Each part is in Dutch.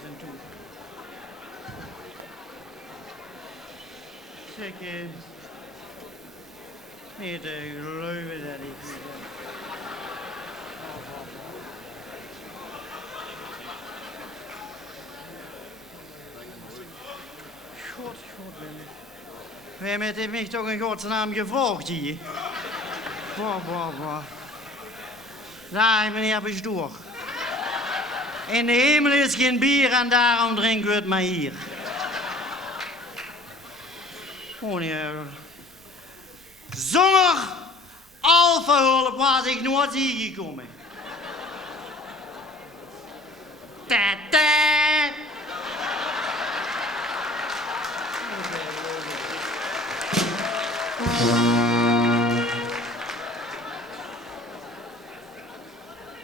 zijn toe. Zeg, niet te geloven dat ik niet heb. God, Willem. Wij heeft mij toch in godsnaam gevraagd hier. Daar, meneer Bestoer. In de hemel is geen bier en daarom drinken we het maar hier. Oh nee. Zonder alfahulp was ik nooit hier gekomen.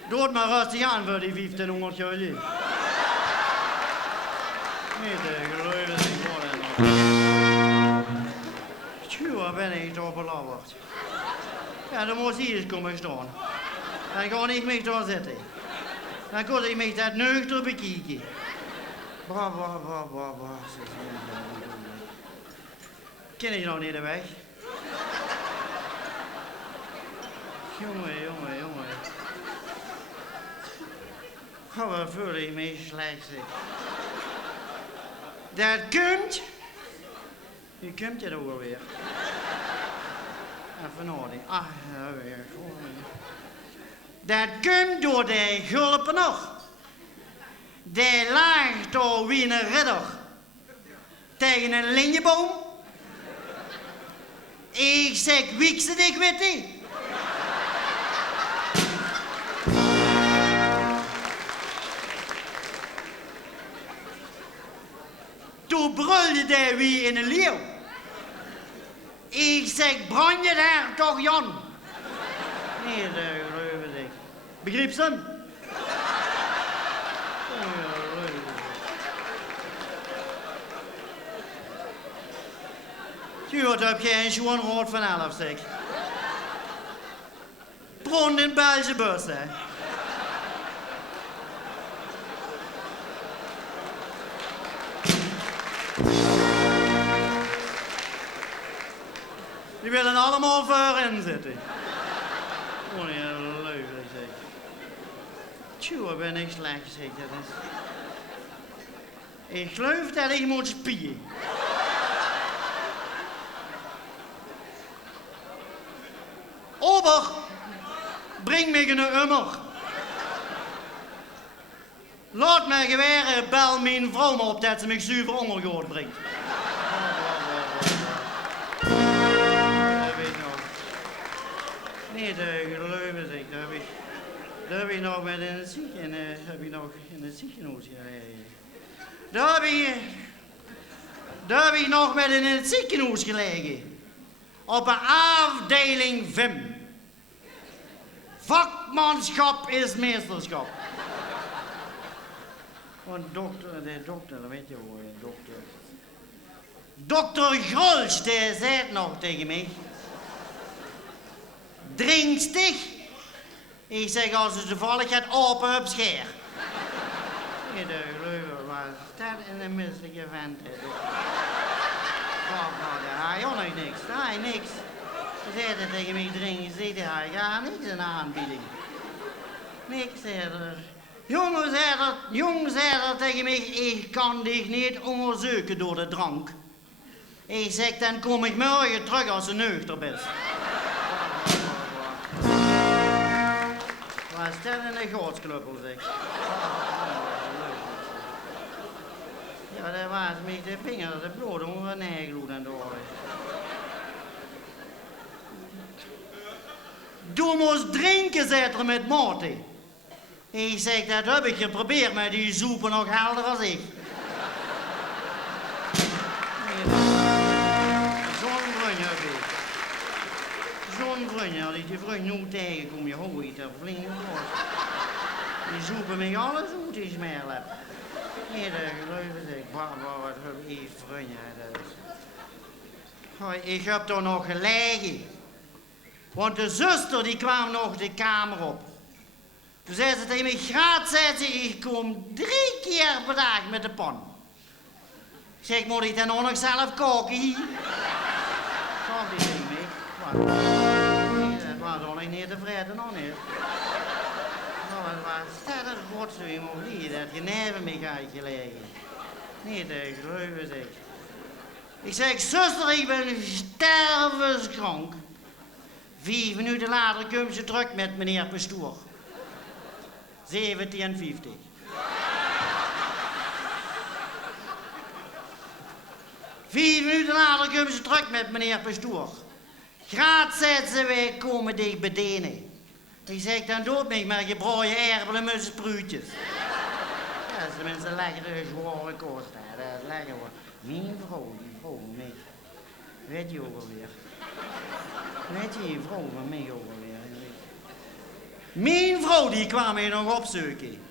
Doet maar rustig aan voor die 1500 jullie. Niet te geloven dat ik worden. Tjoe, ben ik toch belaberd. Ja, dan moet hier eens komen staan. Dan kan ik mij daar zitten. Dan kan ik mij dat nuchter bekijken. Bra. Ken ik nog niet de weg? Jongen. Oh, wat voel ik me slecht, zeg. Dat komt. Nu komt het ook alweer. Even nodig. Weer. Dat komt door de gulpen nog. Die lag door wie een ridder. Tegen een linjeboom. Ik zeg, wiekse dik, weet je. Toen brulde hij wie in een leeuw. Ik zeg, brand je daar toch, Jan? Nee, dat geloof ik. Begreep ze hem? Tuurlijk heb je een schoon rood van 11, zeg. Brand in Belgische bus, hè. Die willen allemaal voorin zitten. Oh nee, leuk, zeg. Tjoe, ben ik slecht, zeg dat is. Ik geloof dat ik moet spieren. Ober, breng me een ummer. Laat mij geweren, bel mijn vrouw maar op dat ze me zuiver ondergoed brengt. Nee, dat geloof ik. Daar heb ik nog met in het ziekenhuis gelegen. Daar heb ik nog met in het ziekenhuis gelegen. Op een afdeling VIM. Vakmanschap is meesterschap. Want dokter, dat weet je wel, dokter. Dokter Grolsch, die zei het nog tegen mij. Drinkstig. Ik zeg, als het toevallig gaat open op scheer. Nee, de geloof maar staat in de misselijke vent. Hij had nog niks, hij niks. Ze zei het tegen mij, drinken, hij gaat niks in de aanbieding. Niks, zei er. Jongen zei er tegen mij, ik kan dich niet onderzoeken door de drank. Ik zeg, dan kom ik morgen terug als je nuchter bent. Waar stel in een gootskluppel, zeg. Ja, dat was met de vinger, de bloed onder een nagel en door. Du moest drinken, zei er met Marty. Ik zeg, dat heb ik geprobeerd, maar die zoepen nog helder als ik. Zo'n brunje heb ik. Zo'n brunje, als ik die brunje nu tegenkom, je hoort er flink los. Die zoepen mij alles goed in smeren. Nee, dat geloof ik. Wat heb ik brunje. Ik heb toch nog gelegen. Want de zuster die kwam nog de kamer op. Toen zei ze tegen mij, Graat, zei ze, ik kom 3 keer per dag met de pan. Ik zeg, moet ik dan ook nog zelf koken hier? Zo die tegen mij. Dat was nog niet tevreden, nog niet. Nou, het was sterk godsdienst of niet, dat je neven me gaat gelegen. Niet te geloven, zeg. Ik zeg, zuster, ik ben stervenskrank. 5 minuten later komt ze terug met meneer Pastoor. 1750. Vier minuten later komen ze terug met meneer Pastoor. Graat, zegt ze, wij komen dich bedienen. Ik zeg, dan doet mij met gebroeien erbelen met spruitjes. Ja, dat is tenminste een lekkere, zware kost. Dat is lekker hoor. Mijn vrouw, die vrouw van mij. Weet je ook alweer? Weet je, die vrouw van mij ook alweer? Mijn vrouw, die kwam mij nog opzoeken.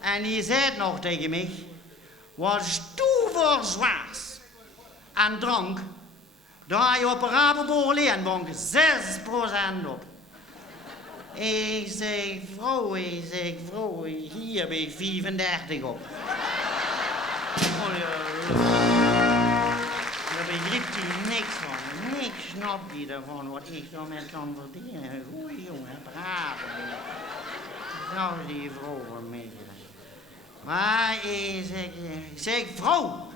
En die zei nog tegen mij, wat stoeverzwaars aan drank, daar ga je op een Rabobank Leenbank 6% op. Ik zeg, vrouw, hier heb ik 35 op. Daar begrijpt hij niks van. Niks snapt hij ervan wat ik daarmee kan verdienen. Goeie jongen, braaf. Nou is die vrouw van mij. Maar ik zeg, vrouw,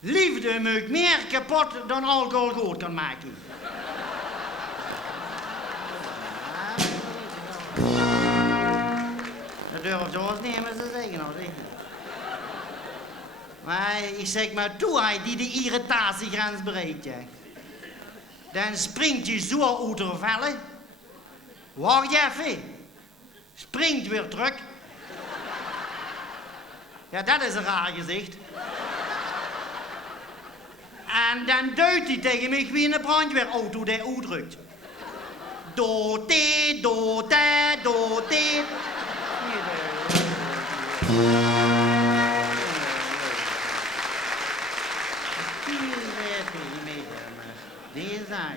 liefde maakt meer kapot dan alcohol goed kan maken. Dat durft ze ons niet meer te zeggen, hoor. Maar ik zeg maar, toe hij die de irritatiegrens bereikt, ja. Dan springt je zo uit de vellen. Wacht even. Springt weer terug. Ja, dat is een raar gezicht. En dan duidt hij tegen mij wie een brandweerauto die uitdrukt. Dote, dote, dote.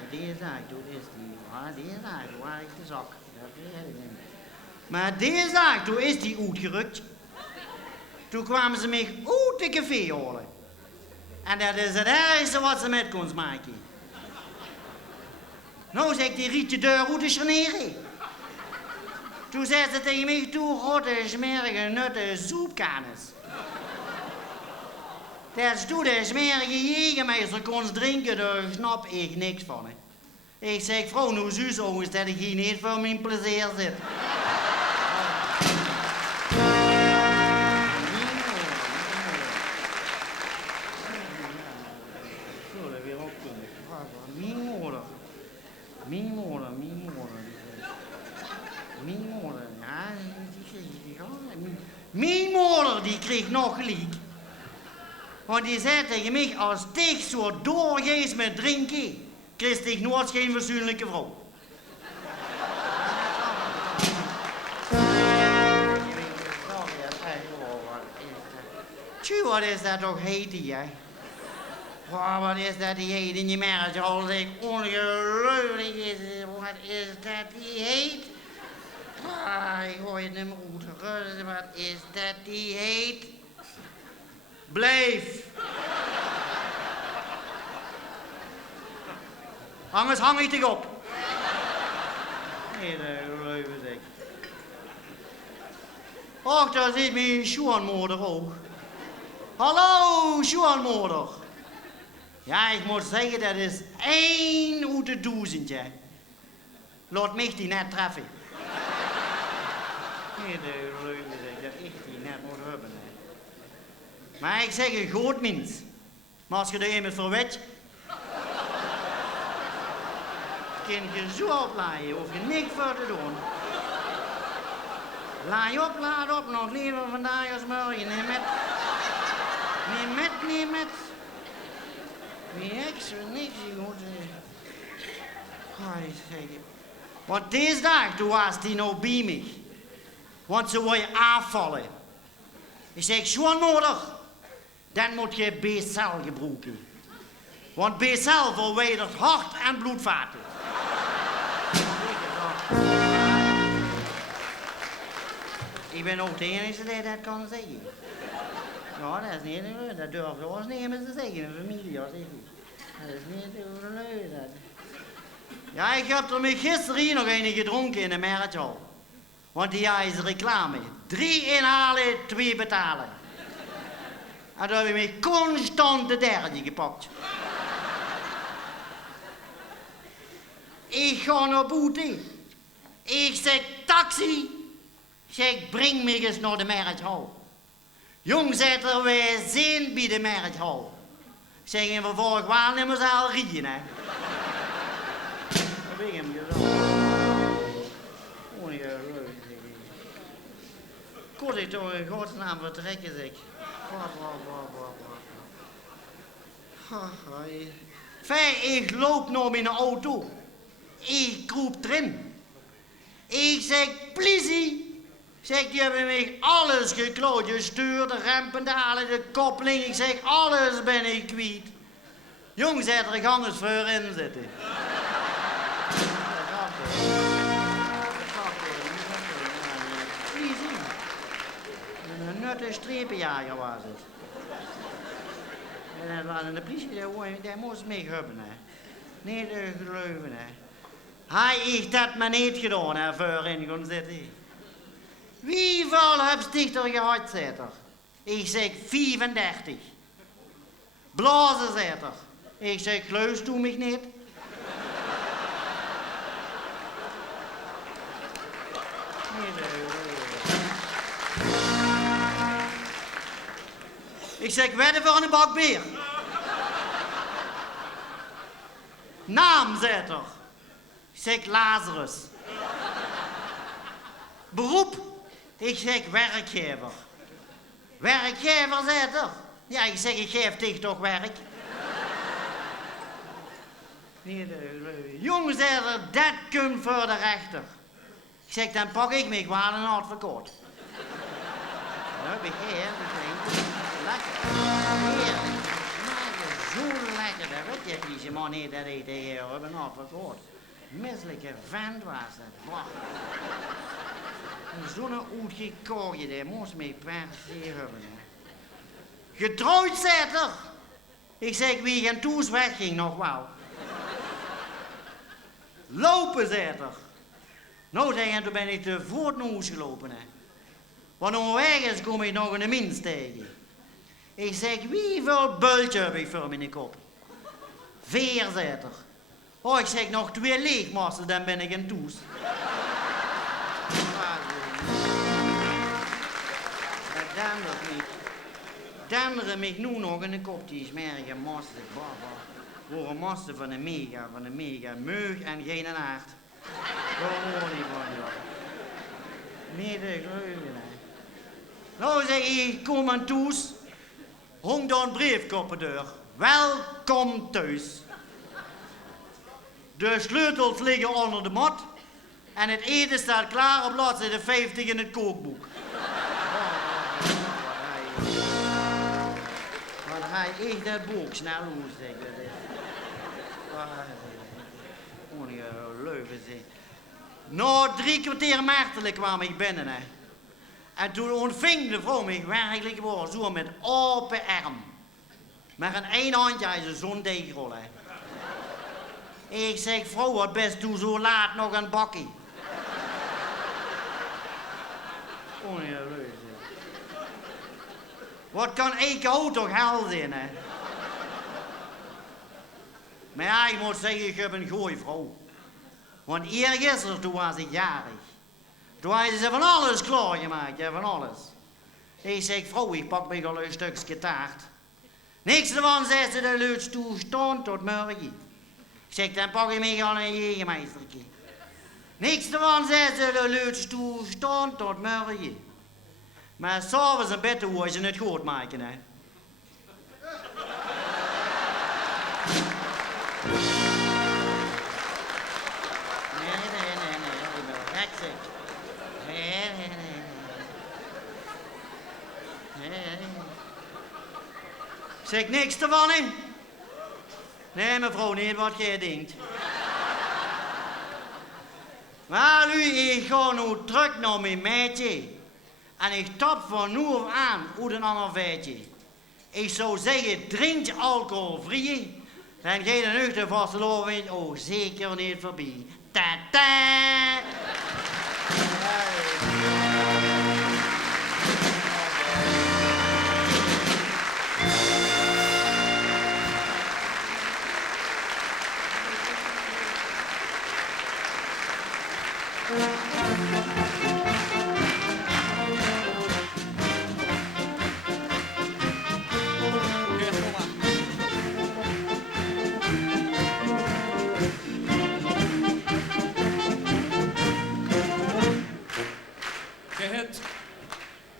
Die zaak, toen is die, die zaak, waar is de zak? Maar die zaak, toen is die uitgerukt. Toen kwamen ze mij uit de café halen. En dat is het ergste wat ze met kon maken. Nou, zegt die rietje deur uit de scharnieren. Toen zei ze tegen mij, toe, rotte, smerige, nutte soepkannes. Dat toen de smerige jegermeester kon drinken, daar snap ik niks van. Hè. Ik zeg, vrouw, nou zus ouders, dat ik hier niet voor mijn plezier zit. Mijn moeder, die kreeg nog gelijk. Want die zei tegen mij, als ik zo doorgeest met drinken, kreeg ik nooit geen fatsoenlijke vrouw. Tjoe, wat is dat toch heet die, hè? Oh, wat is dat die heet in je merk? Als ik ongelooflijk is, wat is dat die heet? Ah, ik hoor je niet meer uit. Wat is dat die heet? Blijf. Anders hang ik dich op. Nee, dat geloof ik. Och, daar zit mijn schoonmoeder ook. Hallo, schoonmoeder. Ja, ik moet zeggen, dat is 1 uit de 1000, ja. Laat mij die net treffen. Nee, dat geloof ik, dat ik die net moet hebben. Hè. Maar ik zeg een goed mens. Maar als je er iemand voor weet, kun je zo oplaaien, hoef je niks voor te doen. Laat op, nog liever vandaag als morgen. Neem met. Niks, je moet... Want deze dag, toen was die nou bij mij. Want ze wil je afvallen. Ik zeg, schoonmoeder, dan moet je B-cel gebruiken. Want B-cel verwijdert hart en bloedvaten. Ik ben ook de enige die dat kan zeggen. Ja, dat is niet leuk. Dat durf je ons niet meer te zeggen. Een familie, als ik. Dat is niet leuk. Dat. Ja, ik heb er met gisteren hier nog een gedronken in de Merchal. Want die is reclame. 3 inhalen, 2 betalen. En toen heb ik me constant de derde gepakt. Ik ga naar boete. Ik zeg taxi. Zeg, breng me eens naar de Merchal. Jong zegt er, wij zijn bij de Merchal. Zeg, en vervolgens waar nemen ze al rijden, hè. Dat heb ik hem gezegd. Oh, ja, leuk. Kon ik toch in godsnaam vertrekken, zeg. Fijn, ik loop naar mijn auto. Ik kroep erin. Ik zeg, please. Zeg, die hebben mij alles gekloot. Je stuur, de rempendalen, de koppeling. Ik zeg, alles ben ik kwijt. Jong, zet er gaan eens voor in zitten. Please. Een nutte strepenjager was het. En de politie, die moest mee hebben, hè. Niet te geloven, hè. Hij heeft dat maar niet gedaan, hè, voorin gaan zitten. Wieveel heb er gehad, zet er? Ik zeg 35. Blazen, zet er. Ik zeg, geluist u mij niet? Ik zeg, wedden voor een bak bier. Naam, zet er. Ik zeg, Lazarus. Beroep? Ik zeg, werkgever. Werkgever, zet er. Ja, ik zeg, ik geef dich toch werk. Jongen, zet er, dat komt voor de rechter. Ik zeg, dan pak ik me wel een advocaat. Ja, begrijp je? Lekker. Heerlijk. Maar zo lekker, dat weet je niet. Man, nee, dat eet hij op een advocaat. Misselijke vent was dat. Wow. Zo'n uitgekogen, die moest mij per se hebben. Getrouwd, zet er. Ik zeg, wie gaan toes wegging nog wel. Lopen, zet er. Nou, zeg je, toen ben ik te voort naar huis gelopen. Hè. Want onderweg kom ik nog een mens tegen. Ik zeg, wieveel bultje heb ik voor mijn kop? 4, zet er. Oh, ik zeg, nog 2 leegmassen, dan ben ik een toes. Dan nog niet. Dan rem ik nu nog een kop, die is meer gemasten. Voor een master van een mega meug en geen aard. Waar hoor die van, joh? Nee, de gleuven, hè. Nou, zeg ik, kom aan toes. Hong dan een brief op de deur. Welkom thuis. De sleutels liggen onder de mat. En het eten staat klaar op bladzijde 50 in het kookboek. Wat hij echt dat boek snel hoe zeg dat is. Leuven zeg. Nou, 3 kwartier martelen kwam ik binnen, hè. En toen ontving de vrouw mij werkelijk wel zo met open arm. Maar in 1 handje had ze zo'n deegrol, hè. Ik zeg, vrouw, wat best doe zo laat nog een bakkie. Ongelooflijk. Wat kan één auto toch hel zijn, hè? Maar ja, ik moet zeggen, ik heb een goeie vrouw. Want eergisteren, toen was ik jarig. Toen hadden ze van alles klaargemaakt, ja, van alles. Ik zeg, vrouw, ik pak me al een stukje taart. Niks ervan, zei ze, de luid toestand tot morgen. Ik zeg, dan pak ik me al een jegermeistertje. Niks ervan, zei ze, de luid toestand tot morgen. Maar s'avonds een bed hoe ze het goed maken, hè. Nee, ik ben gek, zeg. Nee. Zeg niks ervan, hè? Nee, mevrouw, niet wat jij denkt. Maar nu, ik ga nu terug naar mijn meidje. En ik stop van nu af aan uit een ander feitje. Ik zou zeggen, drink alcoholvrij. Dan gaat de nuchter vastelovend ook zeker niet voorbij. Ta-ta!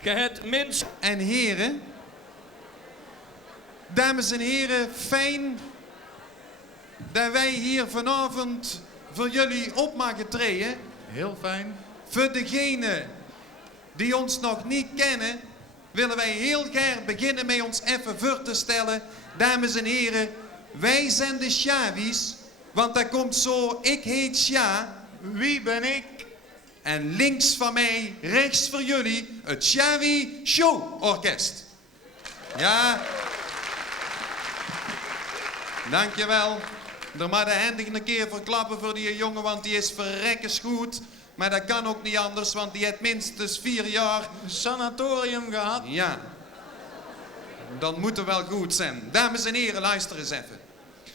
Je het minst. En heren, dames en heren, fijn dat wij hier vanavond voor jullie op mogen treden. Heel fijn. Voor degenen die ons nog niet kennen, willen wij heel graag beginnen met ons even voor te stellen. Dames en heren, wij zijn de Sjawies, want daar komt zo, ik heet Sja. Wie ben ik? En links van mij, rechts voor jullie, het Sjawi Show Orkest. Ja. Dankjewel. Er maar de handig een keer verklappen voor die jongen, want die is verrekkers goed. Maar dat kan ook niet anders, want die heeft minstens 4 jaar... Sanatorium gehad. Ja. Dat moet er wel goed zijn. Dames en heren, luister eens even.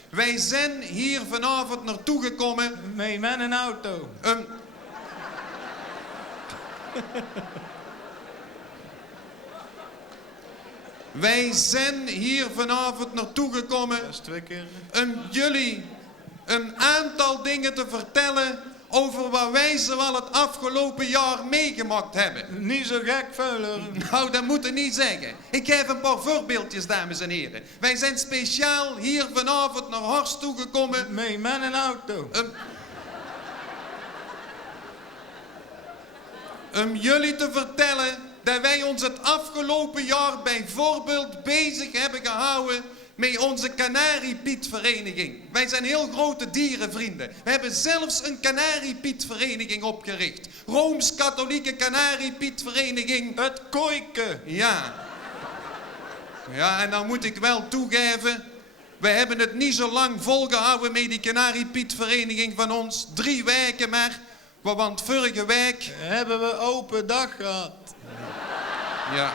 Wij zijn hier vanavond naartoe gekomen... Met een auto. Wij zijn hier vanavond naartoe gekomen... Dat is 2 keer. Om jullie een aantal dingen te vertellen... over wat wij zowel het afgelopen jaar meegemaakt hebben. Niet zo gek, vuiler. Nou, dat moet je niet zeggen. Ik geef een paar voorbeeldjes, dames en heren. Wij zijn speciaal hier vanavond naar Horst toegekomen... Met een auto. Om jullie te vertellen dat wij ons het afgelopen jaar bijvoorbeeld bezig hebben gehouden met onze Kanariepietvereniging. Wij zijn heel grote dierenvrienden. We hebben zelfs een Kanariepietvereniging opgericht. Rooms-Katholieke Kanariepietvereniging. Het Kooike. Ja. Ja, en dan moet ik wel toegeven, we hebben het niet zo lang volgehouden met die Kanariepietvereniging van ons. 3 weken maar. Want vorige week... Hebben we open dag gehad. Ja.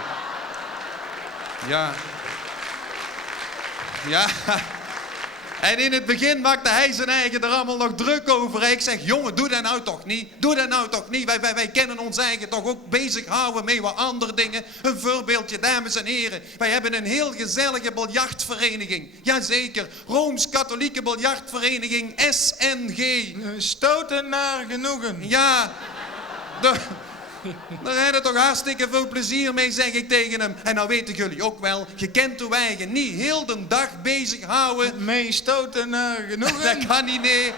Ja. Ja. En in het begin maakte hij zijn eigen er allemaal nog druk over. Ik zeg, jongen, doe dat nou toch niet. Doe dat nou toch niet. Wij kennen ons eigen toch ook bezighouden met wat andere dingen. Een voorbeeldje, dames en heren. Wij hebben een heel gezellige biljartvereniging. Jazeker, Rooms-Katholieke biljartvereniging SNG. Stoten naar genoegen. Ja, daar heb je toch hartstikke veel plezier mee, zeg ik tegen hem. En nou weten jullie ook wel, je kent uw eigen niet heel de dag bezighouden. Mee stoten naar genoegen. Dat kan niet, nee.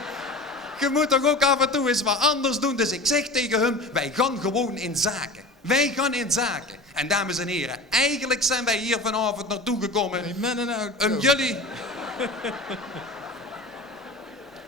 Je moet toch ook af en toe eens wat anders doen. Dus ik zeg tegen hem, wij gaan gewoon in zaken. Wij gaan in zaken. En dames en heren, eigenlijk zijn wij hier vanavond naartoe gekomen. Met een auto.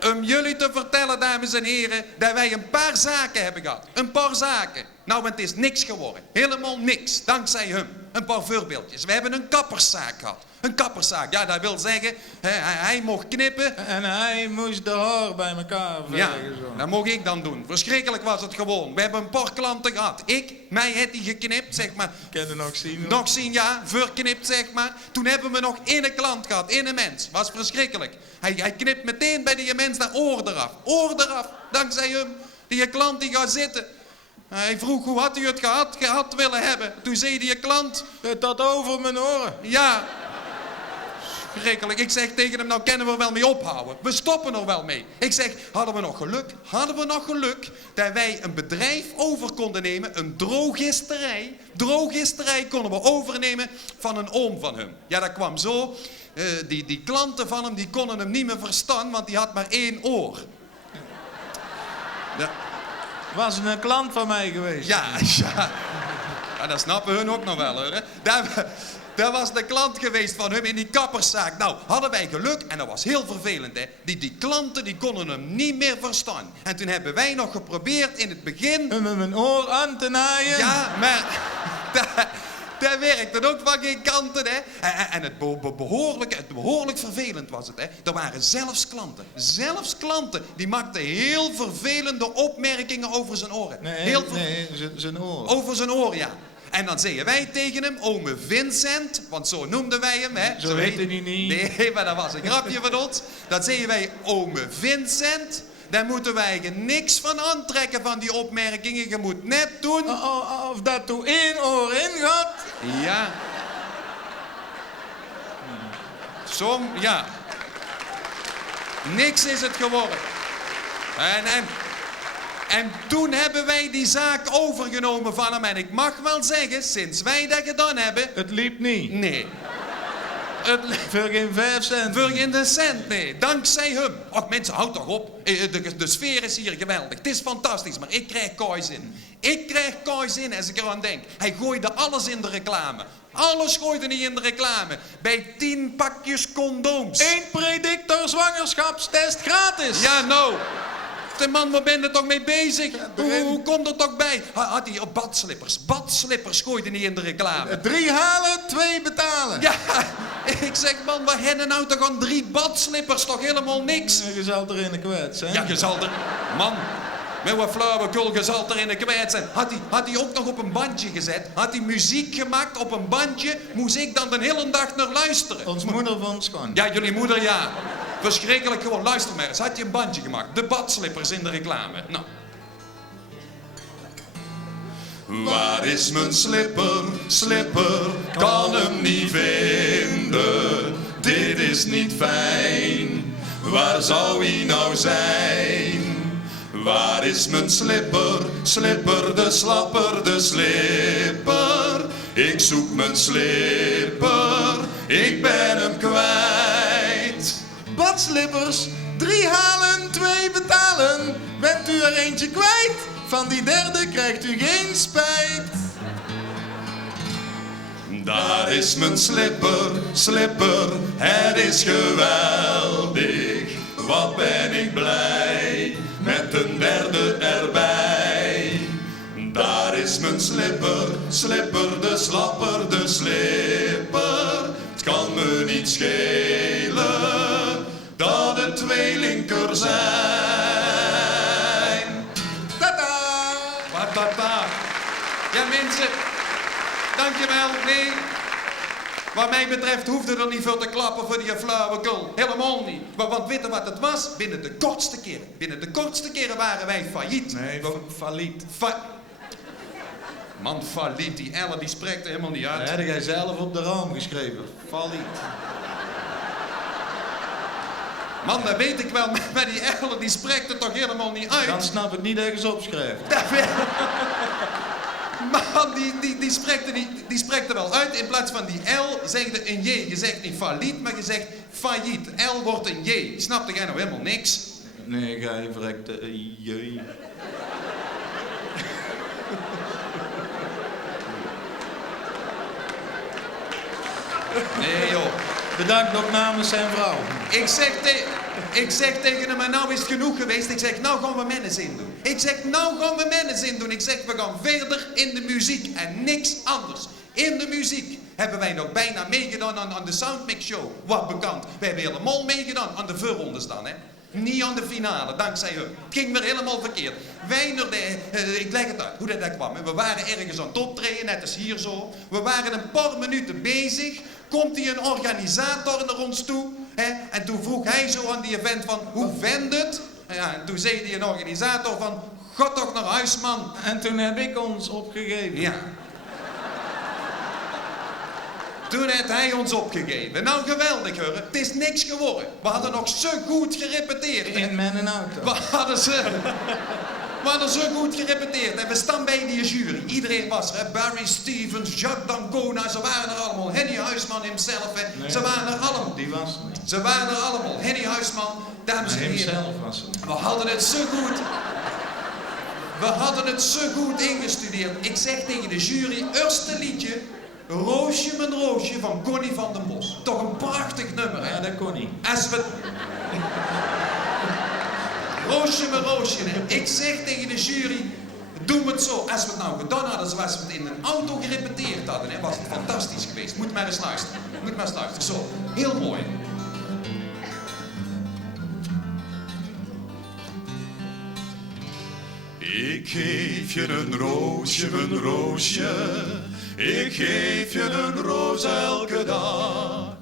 Om jullie te vertellen, dames en heren, dat wij een paar zaken hebben gehad. Een paar zaken. Nou, het is niks geworden. Helemaal niks, dankzij hem. Een paar voorbeeldjes. We hebben een kapperszaak gehad. Een kapperszaak, ja, dat wil zeggen, hij mocht knippen. En hij moest de haar bij elkaar vegen. Ja, zo. dat mocht ik dan doen. Verschrikkelijk was het gewoon. We hebben een paar klanten gehad. Mij heeft hij geknipt, zeg maar. Kan je nog zien? Nog zien, ja, verknipt, zeg maar. Toen hebben we nog 1 klant gehad, 1 mens. Was verschrikkelijk. Hij knipt meteen bij die mens naar oor eraf. Oor eraf, dankzij hem. Die klant die gaat zitten. Hij vroeg hoe had u het gehad willen hebben. Toen zei die klant... Dat over mijn oren. Ja. Schrikkelijk. Ik zeg tegen hem, nou kunnen we er wel mee ophouden. We stoppen er wel mee. Ik zeg, hadden we nog geluk dat wij een bedrijf over konden nemen, een drogisterij. Drogisterij konden we overnemen van een oom van hem. Ja, dat kwam zo. Die klanten van hem, die konden hem niet meer verstaan, want die had maar 1 oor. Ja. Was een klant van mij geweest. Ja. Ja, dat snappen hun ook nog wel, hoor. Dat was de klant geweest van hem in die kapperszaak. Nou, hadden wij geluk en dat was heel vervelend, hè. Die klanten die konden hem niet meer verstaan. En toen hebben wij nog geprobeerd in het begin... Met mijn oor aan te naaien. Ja, maar... Dat werkte ook van geen kanten, hè. En het behoorlijk vervelend was het, hè. Er waren zelfs klanten, die maakten heel vervelende opmerkingen over zijn oren. Nee, zijn oren. Over zijn oren, ja. En dan zeiden wij tegen hem, ome Vincent, want zo noemden wij hem, hè. Zo heette hij niet. Nee, maar dat was een grapje van ons. Dat zeiden wij, ome Vincent, daar moeten wij je niks van aantrekken van die opmerkingen. Je moet net doen... Of dat toe 1 oor ingaat. Ja. Ja. Niks is het geworden. En toen hebben wij die zaak overgenomen van hem. En ik mag wel zeggen, sinds wij dat gedaan hebben... Het liep niet. Nee. Voor geen 5 cent. Voor geen cent, nee. Dankzij hem. Och, mensen, houd toch op. De sfeer is hier geweldig. Het is fantastisch, maar ik krijg kooizin. Ik krijg kooizin als ik eraan denk. Hij gooide alles in de reclame. Alles gooide hij in de reclame. Bij 10 pakjes condooms. 1 predictor zwangerschapstest gratis. Ja, nou. De man, waar ben je toch mee bezig? Hoe komt er toch bij? Had hij op badslippers. Badslippers gooide hij in de reclame. 3 halen, 2 betalen. Ja, ik zeg, man, waar hebben nou toch aan 3 badslippers? Toch helemaal niks? Je zal er in de kwijt zijn. Ja, je zal er... Man, met wat flauwekul, je zal er in de kwijt zijn. Had hij ook nog op een bandje gezet? Had hij muziek gemaakt op een bandje? Moest ik dan de hele dag naar luisteren? Ons moeder van schoon. Ja, jullie moeder, ja. Verschrikkelijk gewoon. Luister maar eens. Had je een bandje gemaakt? De badslippers in de reclame. Nou. Waar is mijn slipper, kan hem niet vinden. Dit is niet fijn, waar zou hij nou zijn? Waar is mijn slipper, de slapper, de slipper? Ik zoek mijn slipper, ik ben hem kwijt. Badslippers, 3 halen, 2 betalen. Bent u er eentje kwijt? Van die derde krijgt u geen spijt. Daar is mijn slipper, het is geweldig. Wat ben ik blij, met een derde erbij. Daar is mijn slipper, de slapper, de slipper. Het kan me niet schelen, dat het tweelinker zijn. Tada! Patata. Ja, mensen, dankjewel. Nee, wat mij betreft hoefde er niet veel te klappen voor die flauwekul. Helemaal niet. Want weet je wat het was? Binnen de kortste keren waren wij failliet. Nee, failliet. Man, failliet, die Elle die spreekt er helemaal niet uit. Dat heb jij zelf op de raam geschreven. Failliet. Man, dat weet ik wel, maar die Elle die spreekt er toch helemaal niet uit. Dan snap ik niet dat je ze opschrijft. Man, die spreekt er wel uit. In plaats van die L zeg je een J. Je zegt niet failliet, maar je zegt failliet. L wordt een J. Snapte jij nou helemaal niks? Nee, ga je verrekte J. Nee, joh. Bedankt ook namens zijn vrouw. Ik zeg tegen hem, maar nou is het genoeg geweest. Ik zeg, nou gaan we mennis in doen. Ik zeg, we gaan verder in de muziek en niks anders. In de muziek hebben wij nog bijna meegedaan aan de Soundmix Show. Wat bekend. We hebben helemaal meegedaan aan de voorrondes dan, hè. Niet aan de finale, dankzij hem. Het ging weer helemaal verkeerd. Wij ik leg het uit, hoe dat kwam. We waren ergens aan het optreden, net als hier zo. We waren een paar minuten bezig. Komt hier een organisator naar ons toe. Hè? En toen vroeg hij zo aan die event van, hoe vindt het? Ja, en toen zei die een organisator van, ga toch naar huis, man. En toen heb ik ons opgegeven. Ja. Toen heeft hij ons opgegeven. Nou, geweldig hoor. Het is niks geworden. We hadden nog zo goed gerepeteerd. In mijn auto. We hadden zo goed gerepeteerd. En we staan bij die jury. Iedereen was er. Hè? Barry Stevens, Jacques D'Ancona. Ze waren er allemaal. Henny Huisman himself. Hè? Nee, ze waren er allemaal. Die was niet. Ze waren er allemaal. Henny Huisman. Dames en heren. Hemzelf was het. We hadden het zo goed. We hadden het zo goed ingestudeerd. Ik zeg tegen de jury, eerste liedje, Roosje mijn roosje van Connie van den Bos. Toch een prachtig nummer, hè? Ja, dat kon niet. Als we... Roosje mijn roosje, hè? Ik zeg tegen de jury, Doen we het zo. Als we het nou gedaan hadden zoals we het in een auto gerepeteerd hadden, hè, was het fantastisch geweest. Moet maar eens luisteren. Moet maar eens luisteren. Zo, heel mooi. Ik geef je een roosje, mijn roosje. Ik geef je een roos elke dag.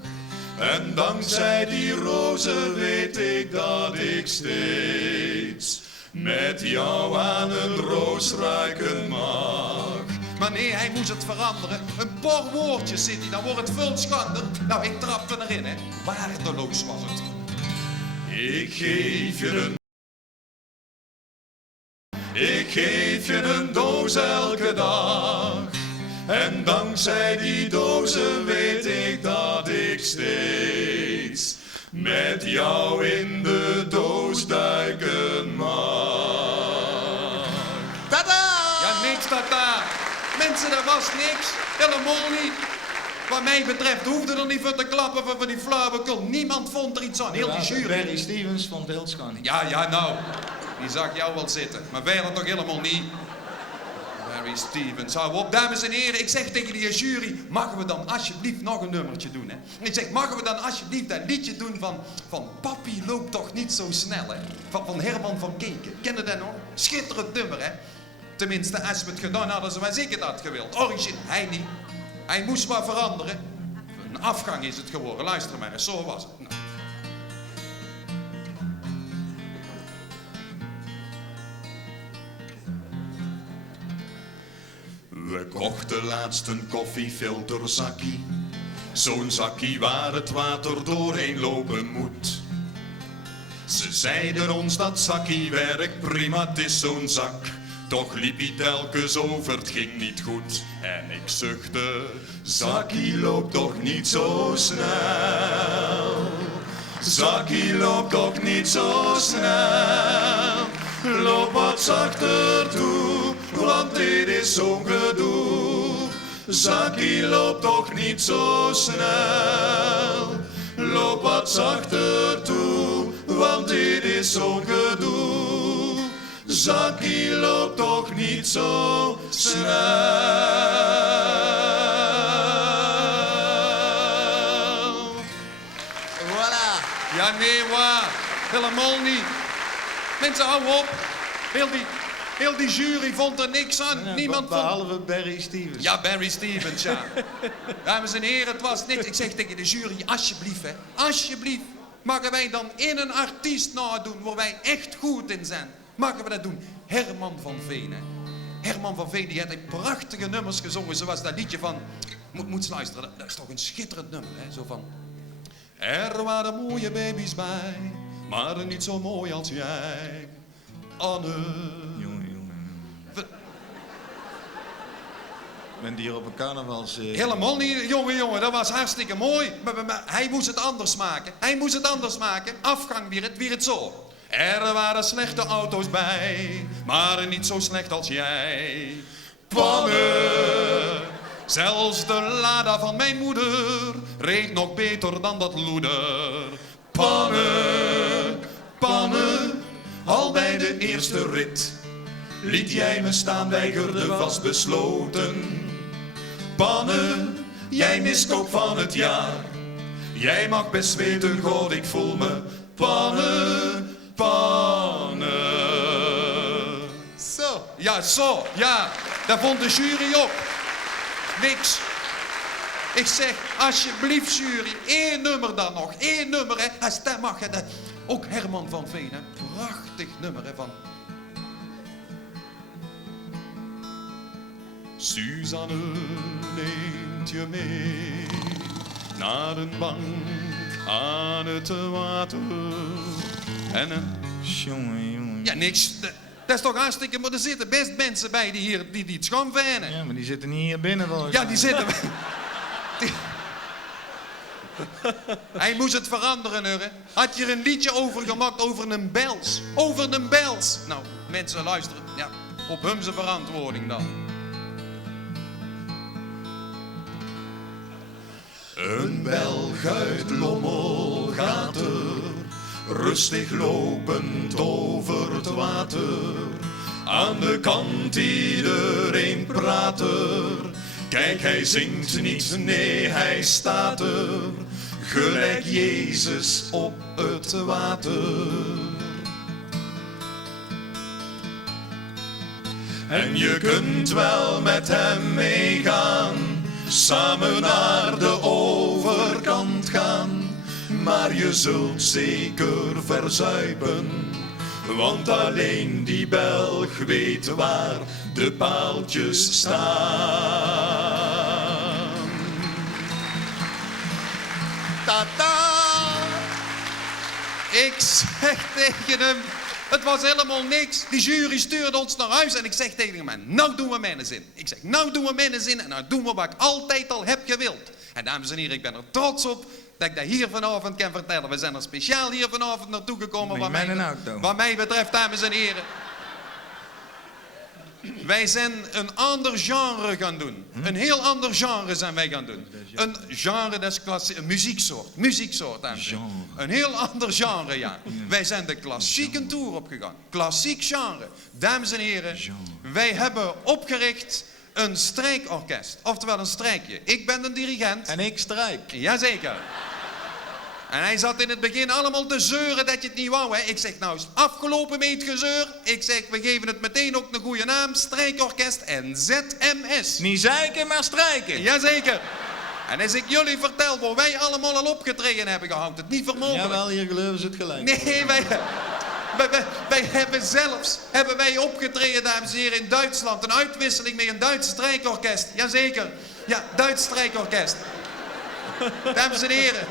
En dankzij die rozen weet ik dat ik steeds met jou aan een roos ruiken mag. Maar nee, hij moest het veranderen. Een paar woordjes zit hij, dan wordt het veel schrander. Nou, ik trapte erin, hè. Waardeloos was het. Ik geef je een... Ik geef je een doos elke dag. En dankzij die dozen weet ik dat ik steeds met jou in de doos duiken mag. Tada! Ja, niks tata. Mensen, dat was niks. Helemaal niet. Wat mij betreft hoefde er niet voor te klappen van die flauwekul. Niemand vond er iets aan. Heel die jury. Barry Stevens vond het heel schoon. Ja, nou. Die zag jou wel zitten. Maar verder toch helemaal niet. Barry Stevens, hou op. Dames en heren, ik zeg tegen die jury, mogen we dan alsjeblieft nog een nummertje doen, hè? En ik zeg, mogen we dan alsjeblieft dat liedje doen van Papi loopt toch niet zo snel, hè? Van Herman van Keken. Ken je dat nog? Schitterend nummer, hè? Tenminste, als we het gedaan hadden zoals ik het had gewild. Origin, hij niet. Hij moest wat veranderen. Een afgang is het geworden. Luister maar eens, zo was het. Nou. We kochten laatst een koffiefilterzakkie. Zo'n zakkie waar het water doorheen lopen moet. Ze zeiden ons dat zakkie werkt prima, het is zo'n zak. Toch liep hij telkens over, het ging niet goed. En ik zuchtte, zakkie loopt toch niet zo snel. Zakkie loopt toch niet zo snel. Loop wat zachter toe, want dit is zo'n gedoe. Zakkie loopt toch niet zo snel. Loop wat zachter toe, want dit is zo'n gedoe. Zakkie loopt toch niet zo snel. Voilà. Ja, nee, waar. Helemaal niet. Mensen, hou op. Heel die jury vond er niks aan. Niemand vond... Behalve Barry Stevens. Ja, Barry Stevens, ja. Dames en heren, het was niks. Ik zeg tegen de jury, alsjeblieft, hè. Alsjeblieft. Mogen wij dan in een artiest nadoen waar wij echt goed in zijn? Mogen we dat doen? Herman van Veen, hè. Herman van Veen, die had prachtige nummers gezongen. Zoals dat liedje van... Moet eens luisteren, dat is toch een schitterend nummer, hè. Zo van... Er waren mooie baby's bij, maar niet zo mooi als jij. Anne. Jongen. Ben die hier op een carnavals... Helemaal niet, jongen, dat was hartstikke mooi. Maar hij moest het anders maken. Afgang weer het zo. Er waren slechte auto's bij, maar niet zo slecht als jij. Pannen. Zelfs de Lada van mijn moeder reed nog beter dan dat loeder. Pannen, al bij de eerste rit liet jij me staan, weigerde vastbesloten. Pannen, jij mist ook van het jaar. Jij mag best weten, god, ik voel me pannen. Zo. Ja, daar vond de jury op. Niks. Ik zeg, alsjeblieft jury, 1 nummer dan nog. 1 nummer, hè. Als dat mag, hè. Ook Herman van Veen, hè. Prachtig nummer, hè, van... Suzanne neemt je mee naar een bank aan het water. En een... Jongen. Ja, niks. Dat is toch hartstikke... Maar er zitten best mensen bij die hier die het schoon vinden. Ja, maar die zitten niet hier binnen volgens Ja, mij. die zitten... Hij moest het veranderen, hè. Had je er een liedje over gemaakt over een bels. Over een bels. Nou, mensen luisteren. Ja, op hem zijn verantwoording dan. Een Belg uit Lommel gaat er rustig lopend over het water. Aan de kant iedereen praat er. Kijk, hij zingt niet, nee, hij staat er. Gelijk Jezus op het water. En je kunt wel met hem meegaan, samen naar de overkant gaan. Maar je zult zeker verzuipen, want alleen die Belg weet waar de paaltjes staan. Tata! Ik zeg tegen hem, het was helemaal niks. Die jury stuurde ons naar huis en ik zeg tegen hem, nou doen we mijn zin. Ik zeg, nou doen we mijn zin en nou doen we wat ik altijd al heb gewild. En dames en heren, ik ben er trots op dat ik dat hier vanavond kan vertellen. We zijn er speciaal hier vanavond naartoe gekomen. Wat mij betreft, dames en heren. Wij zijn een ander genre gaan doen. Een heel ander genre zijn wij gaan doen. Een genre, dat is klassiek, een muzieksoort, dames en heren. Een heel ander genre, ja. Wij zijn de klassieke tour opgegaan. Klassiek genre. Dames en heren, wij hebben opgericht een strijkorkest. Oftewel een strijkje. Ik ben een dirigent. En ik strijk. Jazeker. En hij zat in het begin allemaal te zeuren dat je het niet wou, hè. Ik zeg, nou is het afgelopen met het gezeur. Ik zeg, we geven het meteen ook een goede naam. Strijkorkest en ZMS. Niet zeiken, maar strijken. Jazeker. En als ik jullie vertel waar wij allemaal al opgetreden hebben gehouden, het niet vermogelijk. Jawel, hier geloven ze het gelijk. Nee, wij hebben wij opgetreden, dames en heren, in Duitsland. Een uitwisseling met een Duits strijkorkest. Jazeker. Ja, Duits strijkorkest. Dames en heren.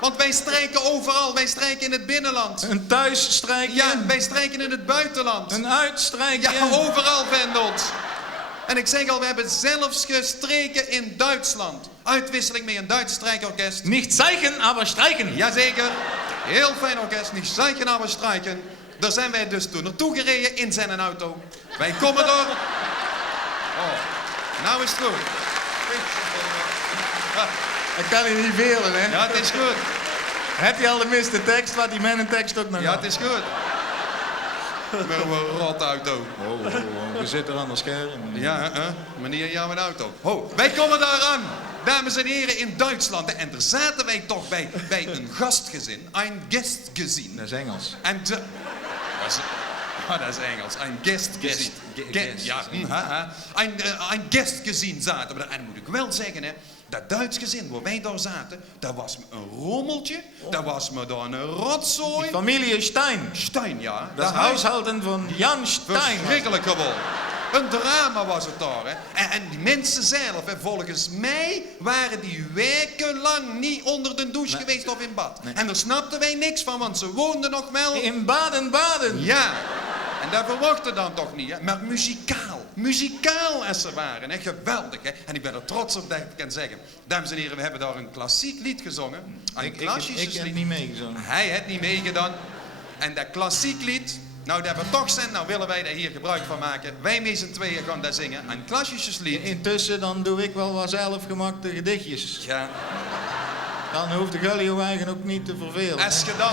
Want wij strijken overal. Wij strijken in het binnenland. Een thuisstrijkje. Ja, wij strijken in het buitenland. Een uitstrijkje. Ja, overal, Vendels. En ik zeg al, we hebben zelfs gestreken in Duitsland. Uitwisseling met een Duits strijkorkest. Niet zeiken, maar strijken. Jazeker. Heel fijn orkest. Niet zeiken, maar strijken. Daar zijn wij dus toen naartoe gereden in zijn auto. Wij komen door. Oh, nou is het goed. Dat kan je niet velen, hè? Ja, het is goed. Heb je al de miste tekst, wat die mijn tekst ook nog Ja, het is goed. Met een rot auto. Oh, we zitten aan de scherm. Ja, meneer, ja, mijn auto. Ho, wij komen daar aan, dames en heren, in Duitsland. En daar zaten wij toch bij een gastgezin, een Gastgezin. Dat is Engels. En dat is Engels, een Gastgezin. Ja, een Gastgezin zaten we daar. En dan moet ik wel zeggen, hè. Dat Duits gezin waar wij daar zaten, dat was me een rommeltje, dat was me daar een rotzooi. Familie Stein. Stein, ja. Dat is huishouden van Jan Stein. Verschrikkelijk gewoon. Een drama was het daar, hè. En die mensen zelf, hè, volgens mij waren die wekenlang niet onder de douche geweest of in bad. Nee. En daar snapten wij niks van, want ze woonden nog wel... In Baden-Baden. Ja. En dat verwachten dan toch niet, hè. Maar muzikaal als ze waren, hè. Geweldig, hè. En ik ben er trots op dat ik kan zeggen. Dames en heren, we hebben daar een klassiek lied gezongen. Ik heb niet meegezongen. Hij heeft niet meegedaan. En dat klassiek lied, nou dat we toch zijn, nou willen wij daar hier gebruik van maken. Wij met z'n tweeën gaan dat zingen. Een klassieklied. Intussen dan doe ik wel wat zelfgemaakte gedichtjes. Ja. Dan hoeft de Gulliouweigen ook niet te vervelen. Als je dan...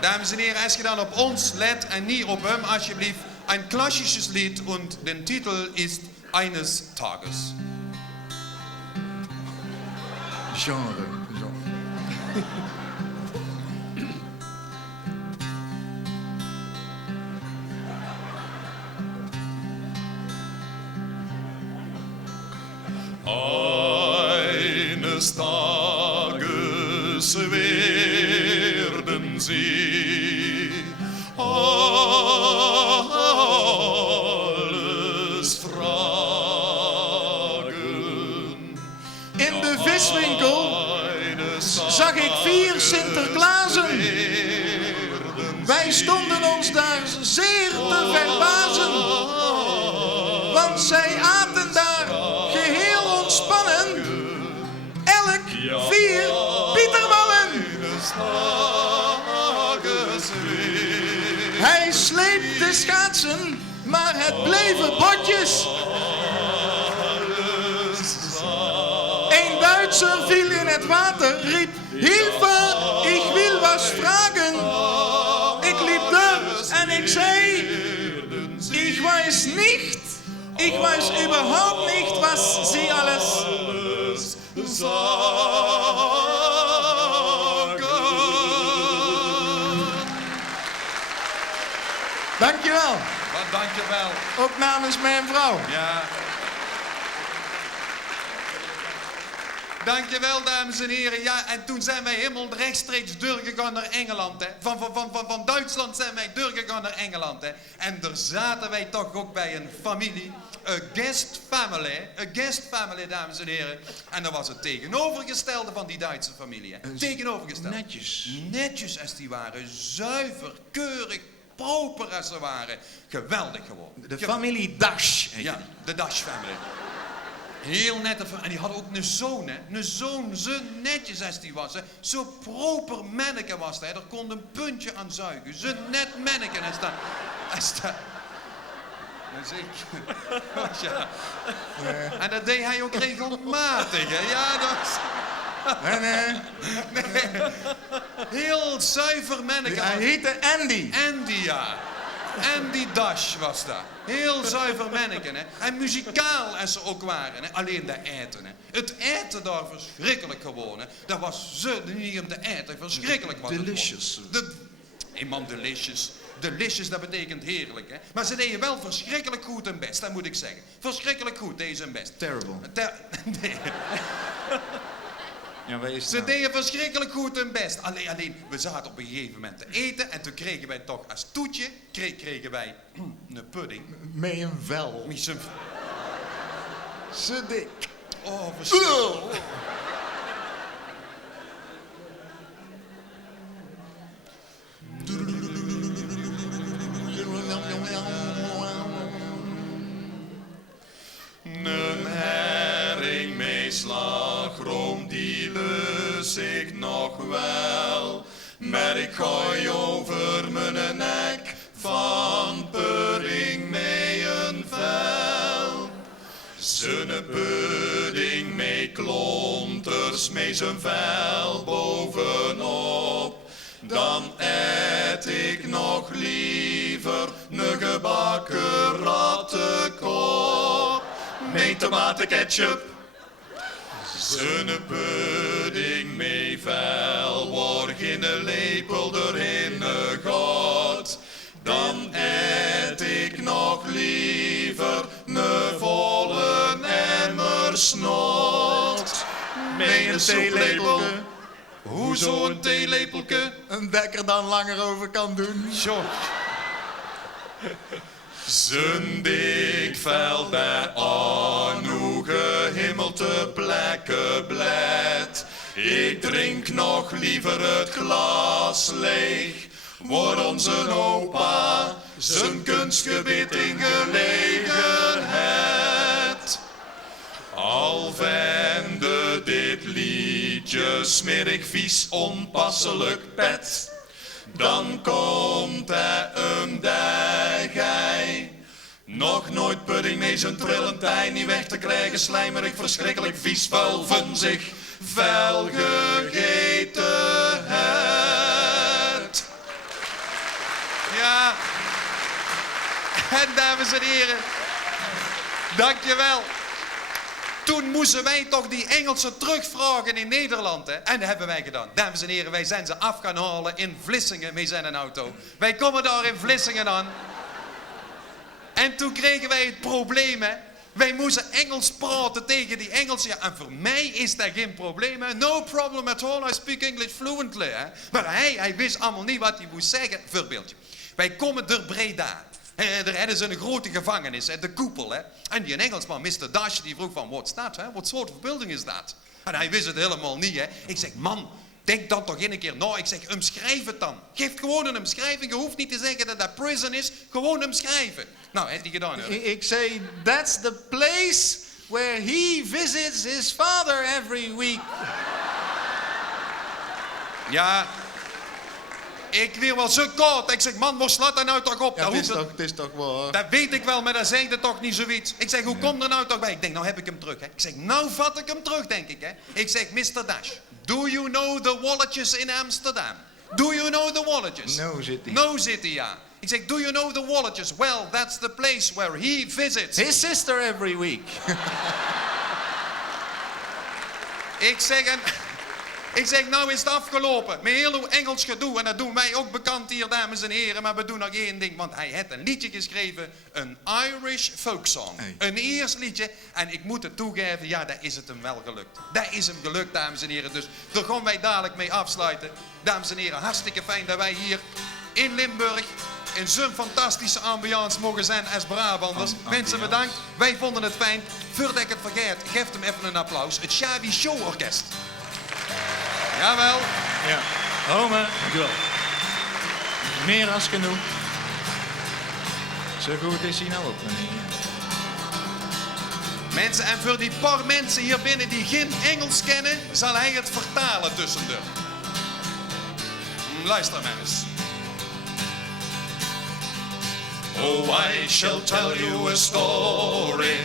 Dames en heren, als je dan op ons let en niet op hem, alsjeblieft. Een klassisches Lied und de titel is Eines Tages. Genre. Eines Tages werden sie alles fragen. In de viswinkel zag ik 4 Sinterklaasen. Wij stonden ons daar zeer te verbazen. Want zij aten daar geheel ontspannen. Elk 4 pieterballen. Hij sleepte schaatsen, maar het bleven botjes. Een Duitser viel in het water, riep: Hilfe, ik wil was vragen. Ik liep weiß überhaupt nicht, was Sie alles... Dankjewel. Wat dankjewel. Ook namens mijn vrouw. Ja. Dankjewel, dames en heren. Ja, en toen zijn wij helemaal rechtstreeks doorgegaan naar Engeland. Hè. Van Duitsland zijn wij doorgegaan naar Engeland. Hè. En daar zaten wij toch ook bij een familie. Een guest family, dames en heren. En dat was het tegenovergestelde van die Duitse familie. Hè. Tegenovergestelde. Netjes. Netjes als die waren. Zuiver, keurig, proper als ze waren. Geweldig gewoon. De familie Dash. Ja, de Dash family. Heel nette en die hadden ook een zoon, hè. Een zoon, zo netjes als die was, hè. Zo proper manneke was hij. Er kon een puntje aan zuigen. Zo net manneke als dat. Dat is ik. Ja. En dat deed hij ook regelmatig, hè. Ja, dat was... Nee. Heel zuiver manneke. Hij heette Andy. Andy, ja. Andy Dash was dat. Heel zuiver manneke, hè. En muzikaal als ze ook waren, hè. Alleen de eten, hè. Het eten daar verschrikkelijk gewoon, hè. Dat was zo niet om te eten, verschrikkelijk was het Delicious. Hey man, delicious. Delicious, dat betekent heerlijk, hè. Maar ze deden wel verschrikkelijk goed hun best, dat moet ik zeggen. Verschrikkelijk goed deden ze hun best. Terrible. Nee. Ja, waar is het Ze nou? deden verschrikkelijk goed hun best. Alleen, we zaten op een gegeven moment te eten en toen kregen wij toch als toetje, kregen wij een pudding. Met een vel. Met zo'n... Zo dik. Oh, verschrikkelijk. Een herring met slagroom, die lus ik nog wel. Maar ik gooi over mijn nek van pudding met een vel. Zo'n pudding met klonters met zijn vel bovenop. Dan eet ik nog liever een gebakken rattenkop. Met tomatenketchup. Zo'n pudding met vel wordt in een lepel doorheen gegooid. Dan eet ik nog liever een volle emmer snot. Met een theelepel. Hoezo een theelepelke? Een dekker dan langer over kan doen. Zo. Zijn dik vel bij Anu gehemelte plekken bled. Ik drink nog liever het glas leeg. Wordt onze opa zijn kunstgebit in gelegenheid. Al vende dit liedje smerig, vies, onpasselijk pet. Dan komt hij een dijgij. Nog nooit pudding mee zijn trillend ei niet weg te krijgen. Slijmerig, verschrikkelijk, vies, vuil, vunzig, vuil gegeten het. Ja. En dames en heren, dankjewel. Toen moesten wij toch die Engelsen terugvragen in Nederland, hè? En dat hebben wij gedaan. Dames en heren, wij zijn ze af gaan halen in Vlissingen met zijn auto. Wij komen daar in Vlissingen aan. En toen kregen wij het probleem, hè. Wij moesten Engels praten tegen die Engelsen. Ja, en voor mij is dat geen probleem, hè. No problem at all, I speak English fluently, hè. Maar hij wist allemaal niet wat hij moest zeggen. Voorbeeldje. Wij komen door Breda. Daar hadden ze een grote gevangenis, hè, de koepel. Hè. En die Engelsman, Mr. Dash, die vroeg van, what's that? Hè? What sort of building is that? En hij wist het helemaal niet. Hè. Ik zeg, man, denk dan toch een keer na. Ik zeg, omschrijf het dan. Geef gewoon een omschrijving. Je hoeft niet te zeggen dat dat prison is. Gewoon omschrijven. Nou, heeft hij gedaan. Hè. Ik zei, that's the place where he visits his father every week. Ja, ik weer wel zo koud. Ik zeg, man, waar slaat dat nou toch op? Ja, Dat het hoeft- is toch waar. Dat weet ik wel, maar dat zei er toch niet zoiets. Ik zeg, hoe komt er nou toch bij? Ik denk, nou heb ik hem terug. Hè. Ik zeg, nou vat ik hem terug, denk ik. Hè. Ik zeg, Mr. Dash, do you know the Walletjes in Amsterdam? Do you know the Walletjes? No, zit hij. No, zit hij, ja. Ik zeg, do you know the Walletjes? Well, that's the place where he visits. His sister every week. Ik zeg, nou is het afgelopen. Met heel uw Engels gedoe. En dat doen wij ook bekend hier, dames en heren. Maar we doen nog één ding. Want hij heeft een liedje geschreven. Een Irish folk song. Hey. Een Iers liedje. En ik moet het toegeven, ja, dat is het hem wel gelukt. Dat is hem gelukt, dames en heren. Dus daar gaan wij dadelijk mee afsluiten. Dames en heren, hartstikke fijn dat wij hier in Limburg in zo'n fantastische ambiance mogen zijn als Brabanders. Mensen, bedankt. Wij vonden het fijn. Voordat ik het vergeet, geef hem even een applaus. Het Xavi Show Orkest. Jawel. Ja. Ome, dankjewel. Meer als genoeg. Zo goed is hij nou ook nog niet. Mensen, en voor die paar mensen hier binnen die geen Engels kennen, zal hij het vertalen tussendeur. Luister maar eens. Oh, I shall tell you a story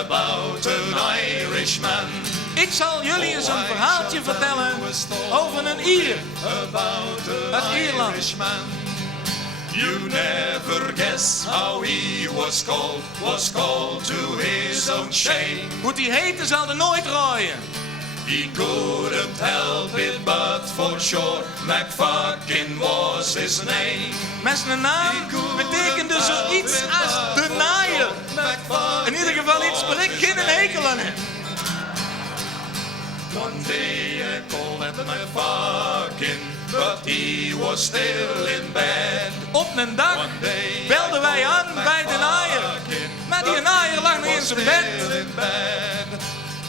about an Irishman. Ik zal jullie eens een verhaaltje vertellen over een Ier uit Ierland. You never guess how he was called to his own shame. Hoe die heette zal er nooit rooien. He couldn't help it, but for sure McFuckin was his name. Met zijn naam betekende zoiets als de naaier. In ieder geval iets waar ik geen hekel aan heb. One day I called him McFuckin, but he was still in bed. Op een dag belden wij aan bij de naaier. Maar die naaier lag nog in zijn bed.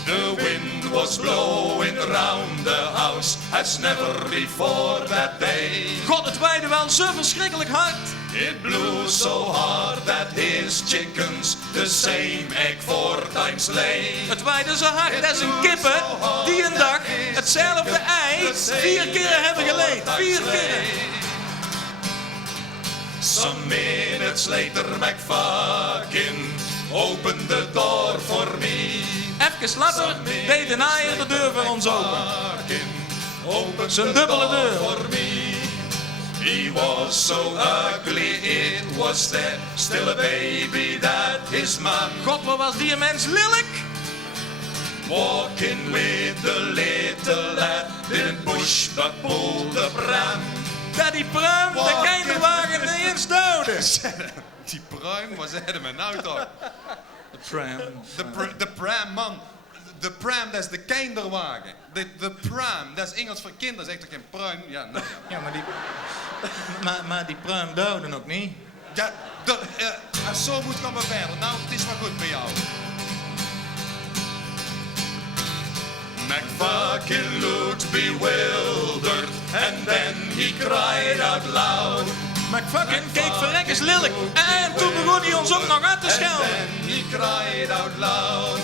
The wind was blowing round the house as never before that day. God, het waaide wel zo verschrikkelijk hard. It blew so hard that his chickens the same egg 4 times lay. Het waaide zo hard dat zijn kippen die een dag hetzelfde ei 4 keer hebben geleid. 4 keer. Some minutes later McFuckin opened the door for me. Even later deed de naaier de deur voor ons open. Zijn dubbele deur. For me. He was so ugly, it was there, still a baby that his mom. God, wat was die mens lelijk? Walking with the little lad, didn't push but pulled the pram. Dat die pruim de kinderwagen niet eens doodde. Die pruim, wat zeiden we nou toch? De pruim. De pram, man. De pram, dat is de kinderwagen. De pram, dat is Engels voor kinderen. Zegt toch geen pruim? Ja, nou ja. Ja, maar die pruim doodde ook niet. Ja, zo moet gaan we verder. Nou, het is wel goed bij jou. McFuckin looked bewildered and then he cried out loud. McFuckin keek verrekkers lelijk en toen begon hij ons ook nog aan te schelden. And then he cried out loud.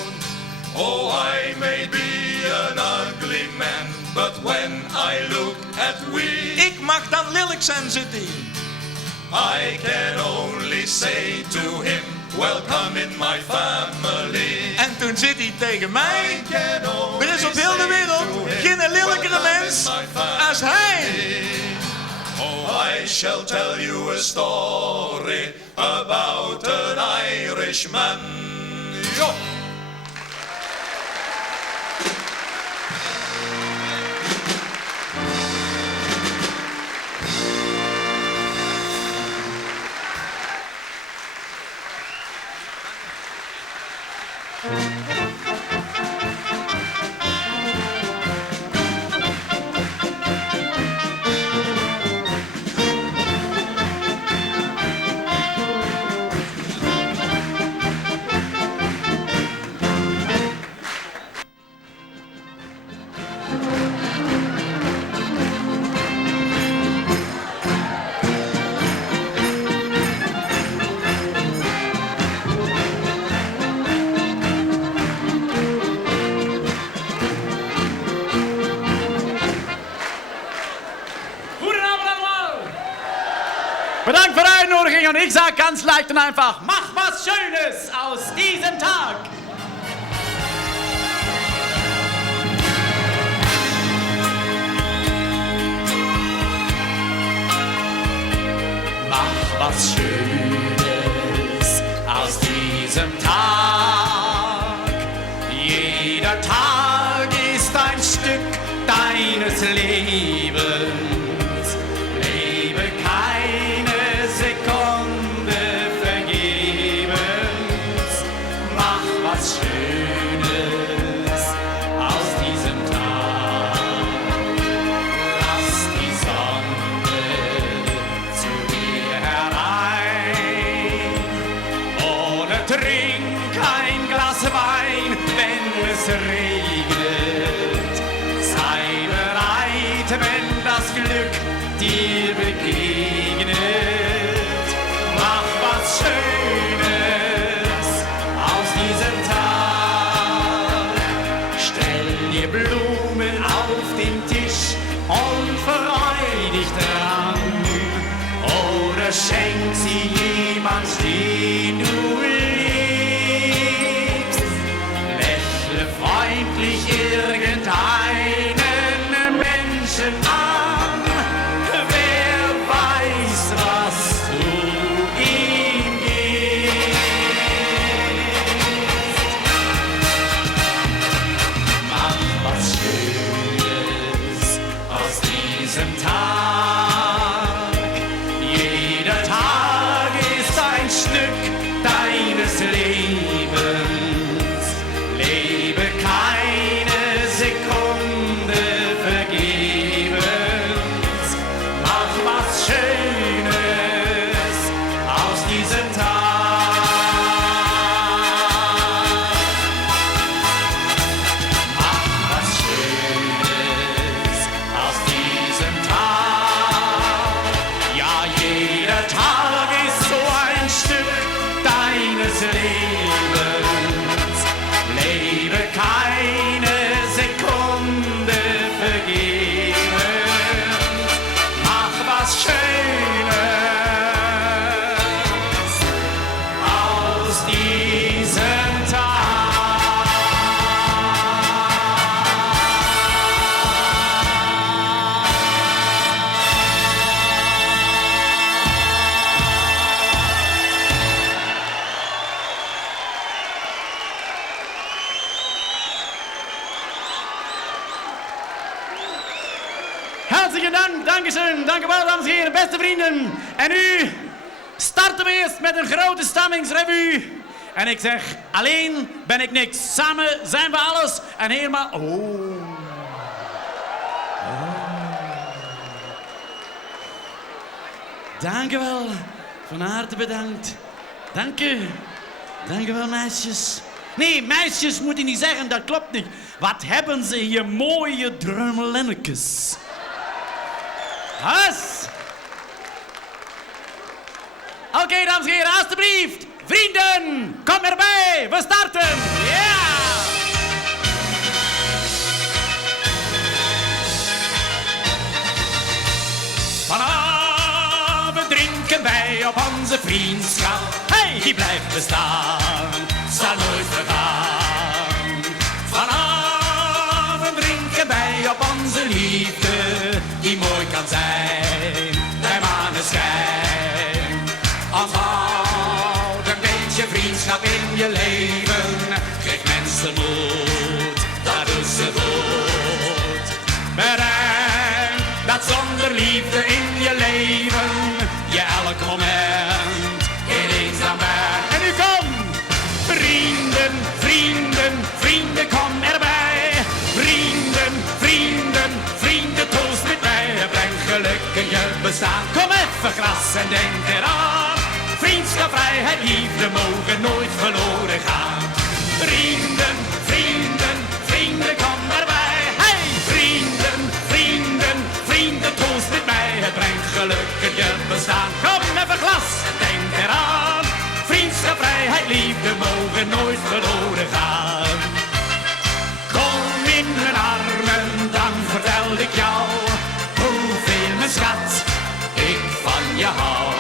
Oh, I may be an ugly man, but when I look at we, Ik mag dan lelijk zijn, zit hij. I can only say to him, welcome in my family. En toen zit hij tegen mij. I can only Er is op heel de say wereld to him, geen lelijkere welcome in mens my family. als hij. Oh, I shall tell you a story about an Irishman. Yo! Bedankt für die Einladung und ich sage ganz leicht und einfach, mach was Schönes aus diesem Tag. Mach was was Schönes aus diesem Tag. Jeder Tag ist ein Stück deines Lebens. Lebe keine Sekunde vergebens. Mach was Schönes aus diesem Tag. Lass die Sonne zu dir herein. Oder trink ein Glas Wein, wenn es regnet. Sei bereit, wenn das Glück dir begegnet. Mach was Schönes aus diesem Tag. Stell dir Blumen auf den Tisch und freu dich dran. Oder schenk sie jemand, den du liebst. Lächle freundlich irgendeinen Menschen an. Wer weiß, was du ihm gibst. Mach was Schönes aus diesem Tag. Jeder Tag ist ein Stück deines Lebens. Lebe keine Sekunde vergebens. Mach was Schönes aus diesem Tag. Mach was Schönes aus diesem Tag. Ja, jeder Tag ist so ein Stück deines Lebens. Lebe keine Sekunde vergebens. Mach was Schönes aus diesem Tag. Herzlichen Dank, Dankeschön, dank wel, dames en heren, beste vrienden. En nu starten we eerst met een grote stammingsrevue. En ik zeg, alleen ben ik niks, samen zijn we alles en helemaal... Dank u wel, van harte bedankt. Dank u. Dank u wel, meisjes. Nee, meisjes moet je niet zeggen, dat klopt niet. Wat hebben ze hier mooie drummelennekes. Has. Oké, dames en heren, alstublieft. Vrienden, kom erbij. We starten. Ja! Vanavond drinken wij op onze vriendschap. Hey, die blijft bestaan, zal nooit vergaan. Vanavond drinken wij op onze liefde, die mooi kan zijn bij maneschijn. Onthoud een beetje vriendschap in je leven, geef mensen moed, dat doet ze goed. Bedenk dat zonder liefde in je leven je elk moment geen eenzaam bent. En nu kom! Vrienden, vrienden, vrienden, kom erbij. Vrienden, vrienden, vrienden, toost met mij. Breng geluk in je bestaan. Kom even gras en denk eraan. Vriendschap, vrijheid, liefde mogen nooit verloren gaan. Vrienden, vrienden, vrienden, kom erbij. Hey! Vrienden, vrienden, vrienden, toost met mij. Het brengt geluk in je bestaan. Kom even glas en denk eraan. Vriendschap, vrijheid, liefde mogen nooit verloren gaan. Kom in mijn armen, dan vertel ik jou hoeveel mijn schat ik van je hou.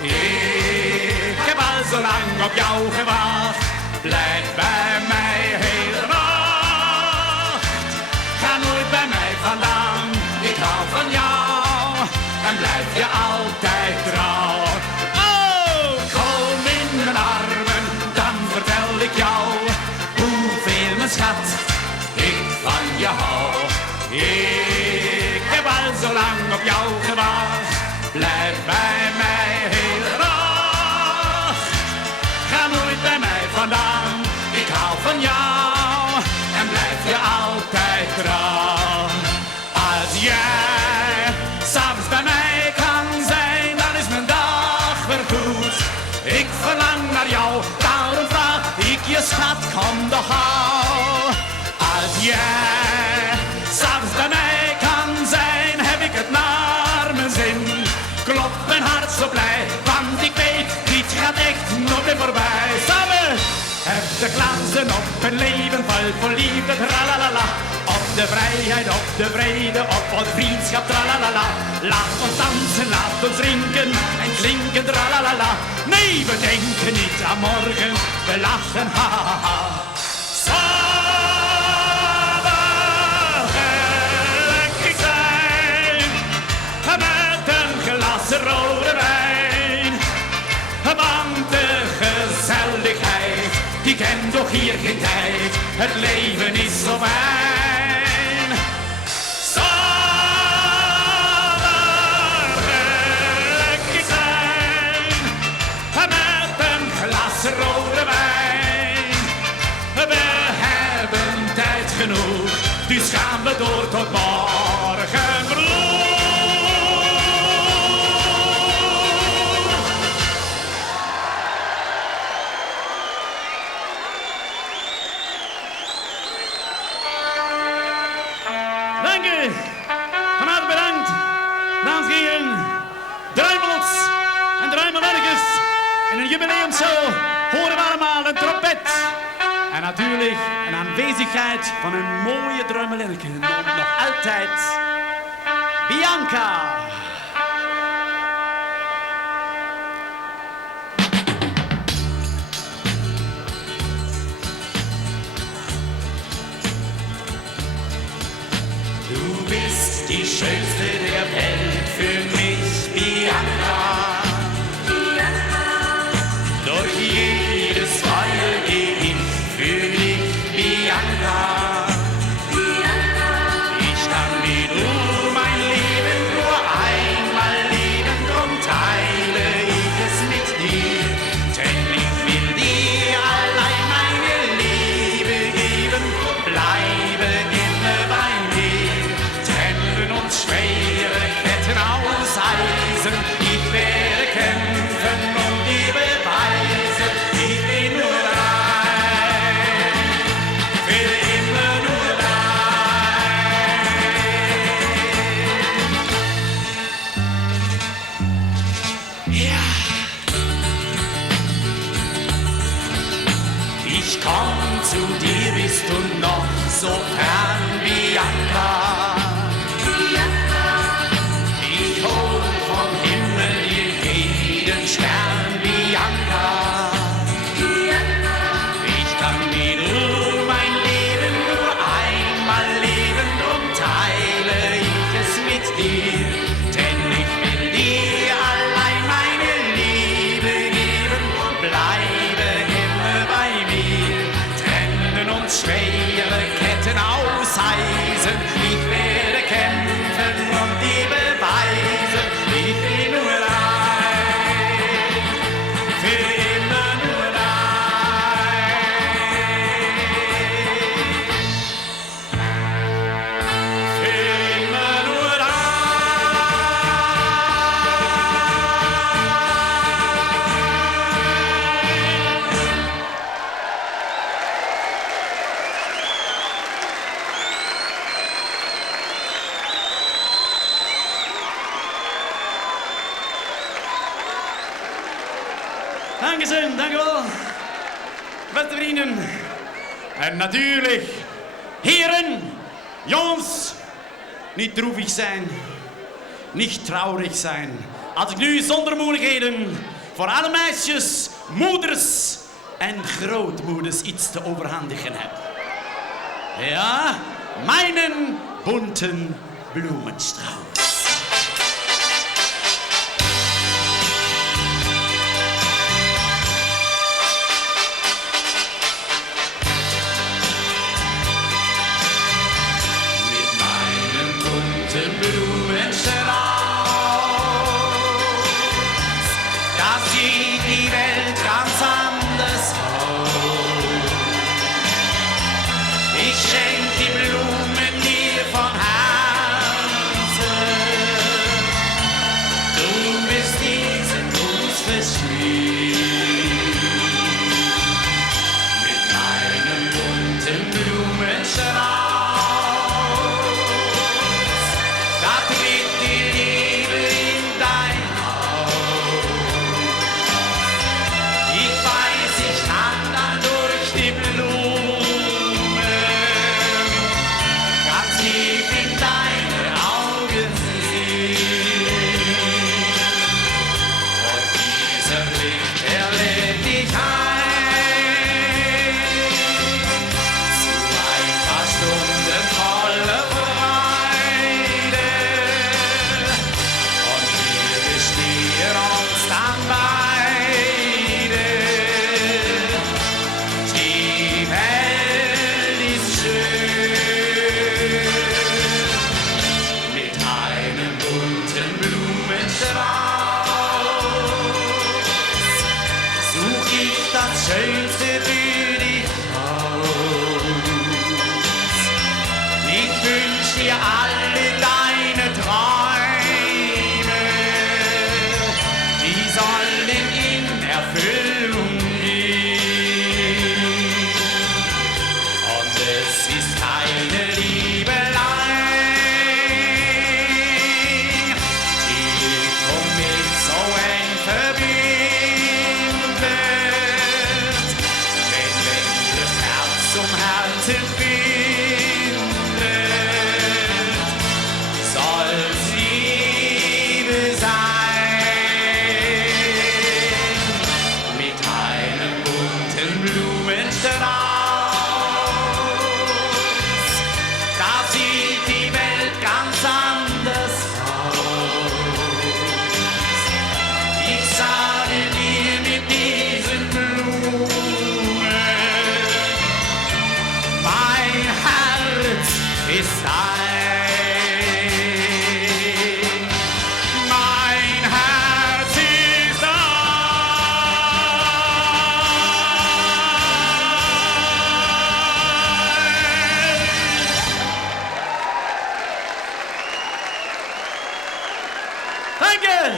Ik heb al zo lang op jou gewacht. Blijf bij mij hele nacht. Ga nooit bij mij vandaan. Ik hou van jou en blijf je altijd trouw. Oh! zo lang op jou gewacht. Blijf bij mij heel graag. Ga nooit bij mij vandaan. Ik hou van jou en blijf je altijd trouw. Als jij s'avonds bij mij kan zijn, dan is mijn dag weer goed. Ik verlang naar jou, daarom vraag ik je schat, kom toch gauw. Als jij s'avonds bij mij kan zijn, heb ik het naar mijn zin. Klopt mijn hart zo blij, want ik weet, dit gaat echt nooit meer voorbij. Samen! Heb de glanzen op een leven vol liefde, tralalala. Op de vrijheid, op de vrede, op ons vriendschap, tralalala. Laat ons dansen, laat ons drinken en klinken, tralalala. Nee, we denken niet aan morgen, we lachen, ha ha ha. Samen gelukkig zijn, met een glas rode wijn. Want de gezelligheid, die kent toch hier geen tijd. Het leven is zo fijn. Samen gelukkig zijn, met een glas rode wijn. We hebben tijd genoeg, dus gaan we door tot morgen vroeg. Dank u. Van harte bedankt. Dames en heren, druimels en druimelwerkers. In een jubileumshow horen we allemaal een trompet. En natuurlijk een aanwezigheid van een mooie druimelerke. Nog altijd Bianca. Du bist die schönste der Welt für mich, Bianca. Durch jedes Feuer geh ich für dich, Bianca. Ich kann wie du mein Leben nur einmal leben, drum teile ich es mit dir. Denn ich will dir allein meine Liebe geben, bleibe immer bei mir. Trennen uns schwere Ketten aus Eisen, ich werde kämpfen und dir beweisen, ich bin nur dein, für immer nur dein. Ja. Ich komm zu dir, bist du noch so fern, Bianca. Ich hol vom Himmel dir jeden Stern, Bianca. Ich kann wie du mein Leben nur einmal leben, drum teile ich es mit dir. Denn ich will dir allein meine Liebe geben, bleibe immer bei mir. Trennen uns schwere Ketten aus Eisen, ich werde kämpfen und dir beweisen, ich bin nur dein, für immer nur dein, für immer nur dein. Dankeschön, danke wel. Beste vrienden. En natuurlijk, heren, jongens, niet droevig zijn, niet traurig zijn. Als ik nu zonder moeilijkheden voor alle meisjes, moeders en grootmoeders iets te overhandigen heb. Ja, mijn bunten Blumenstrauß. Blumenstrauß raus, such ich das Schönste für dich aus. Ich wünsch dir alle deine Träume, die sollen in Erfüllung gehen. Und es ist keine Liebelei, die dich und mich so eng verbindet. Denn wenn das Herz zum Herzen bindet, soll's Liebe sein. Mit einem bunten Blumenstrauß, da sieht die Welt ganz anders aus. Ich sage dir mit diesen Blumen, mein Herz ist dein. Mein Herz ist Danke!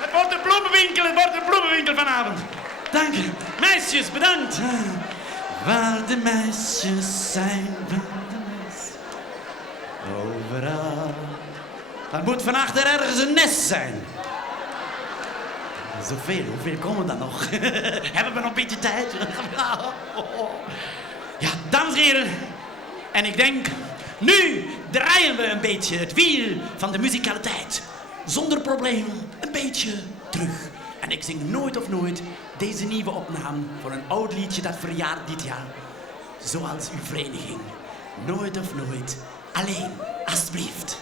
Het wordt een bloemenwinkel vanavond. Dank je. Meisjes, bedankt. Waar de meisjes zijn, waar de meisjes. Overal. Er moet van achter ergens een nest zijn. Zoveel, hoeveel komen dan nog? Hebben we nog een beetje tijd? Ja, dames en heren. En ik denk, nu draaien we een beetje het wiel van de muzikaliteit. Zonder problemen, een beetje terug. En ik zing Nooit of Nooit, deze nieuwe opname van een oud liedje dat verjaart dit jaar. Zoals uw vereniging. Nooit of Nooit, alleen, alsjeblieft.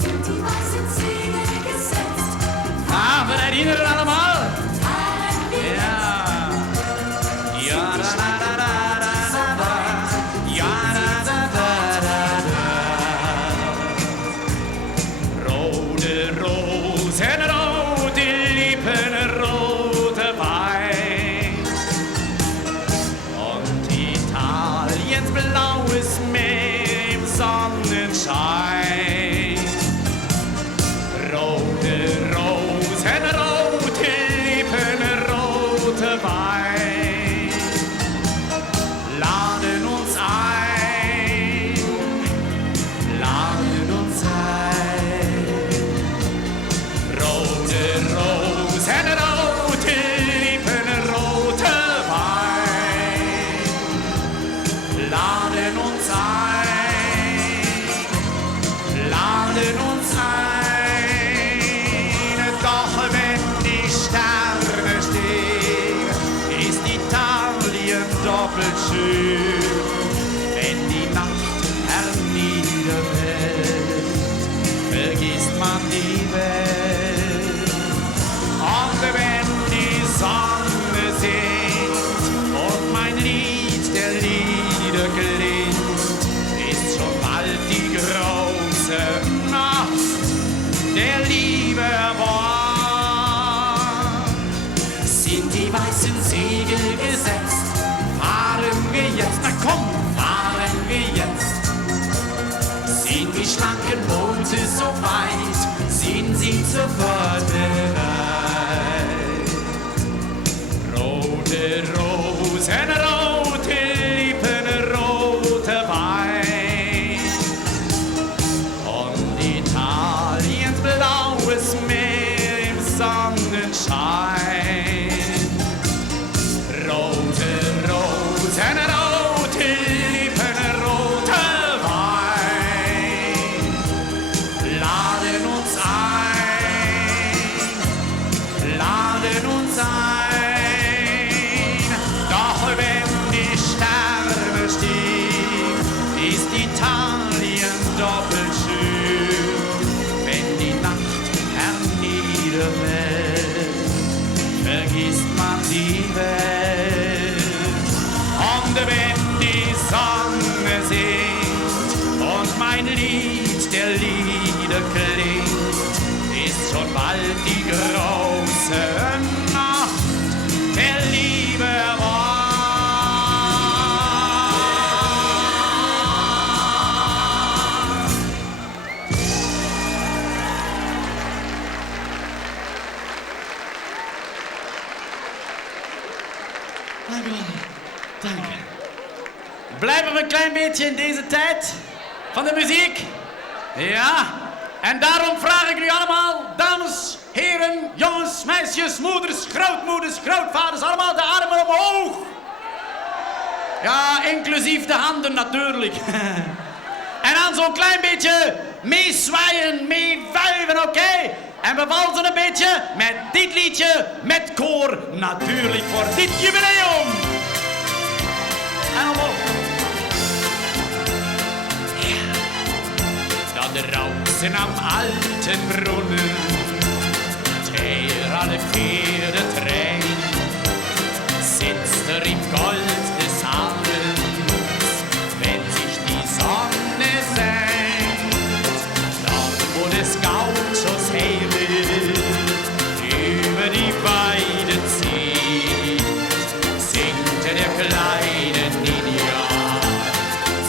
Sind die weißen Zähne gesetzt? Ah, we herinneren allemaal? Ja. Ja, da, da, da, da, da, da. Ja, da, da, da, da, da. Rode Rosen, rote Lippen, rote Wein. Und Italiens blaues Meer im Sonnenschein. Rote Rosen, rote Lippen, rote Wein. Laden uns ein, laden uns ein. Rote Rosen, rote Lippen, rote Wein. Laden uns ein, laden uns ein. Doch wenn die Sterne stehen, ist Italien doppelt schön. Wenn die Nacht herniederfällt, vergisst man die Welt. Und wenn die Sonne singt und mein Lied der Lieder klingt, ist schon bald die große Nacht der Liebe wahr. Sind die weißen Segel gesetzt, fahren wir jetzt, na komm, fahren wir jetzt. Sind die schlanken Boote so weit, sind sie sofort bereit. Rote Rosen, rote Lippen, rote wenn die Sonne singt und mein Lied der Lieder klingt, ist schon bald die große Nacht der Liebe wahr. Danke. Danke. Blijven we een klein beetje in deze tijd van de muziek? Ja. En daarom vraag ik jullie allemaal, dames, heren, jongens, meisjes, moeders, grootmoeders, grootvaders, allemaal de armen omhoog. Ja, inclusief de handen natuurlijk. En dan zo'n klein beetje meezwaaien, meewuiven, oké? En we walsen een beetje met dit liedje, met koor, natuurlijk voor dit jubileum. En omhoog. Ja. Da draußen am alten Brunnen, der alle Pferde trägt, sitzt im Gold des Abends, wenn sich die Sonne senkt. Dort, wo des Gauchos Hebel über die Weide zieht, singt der kleine Ninja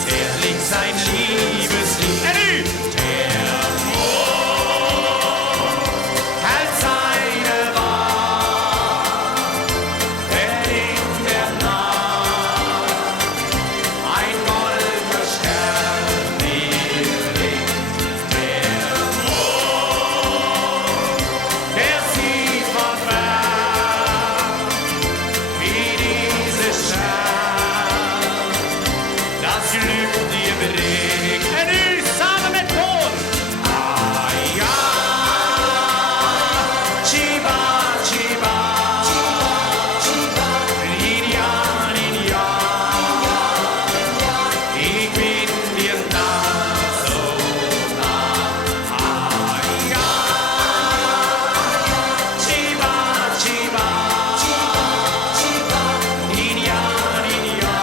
zärtlich sein Liebeslied. Der Mond hält seine Wahl, wenn in der Nacht ein goldener Stern niederliegt. Der Mond, der sieht von fern, wie diese Stern das Glück dir bringt. En nu samen met koor. Ah ja, Chiba, Chiba, Linia, Linia, ich bin dir nah, so nah. Ah ja, Chiba, Chiba, Linia, Linia,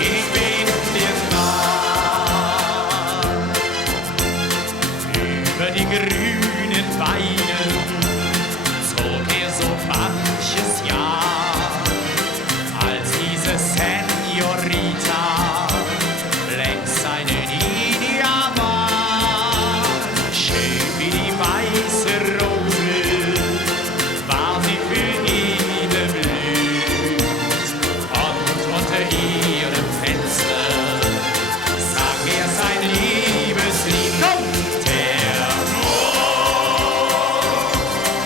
ich bin dir nah. Über die grünen Weiden zog so manches Jahr, als diese Senorita längst seine Linie war. Schön wie die weiße Rose war sie für ihn blüht, und unter ihrem Fenster sang sein Liebeslied. Komm! Der Mond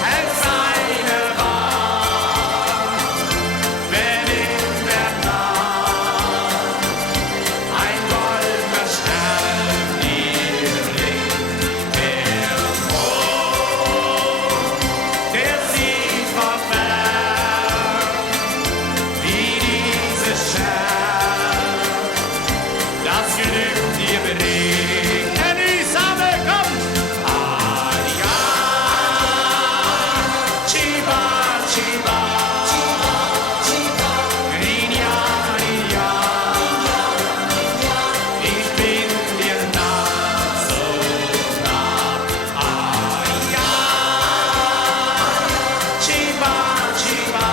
hält seine Wahl, wenn in der Nacht ein goldener Stern niederliegt. Der Mond, der sieht von fern, wie diese Stern das Glück dir bringt. En nu samen, kom! Ah ja, Chiba, Chiba, Linia, Linia, ich bin dir nah, so nah. Ah ja, Chiba, Chiba,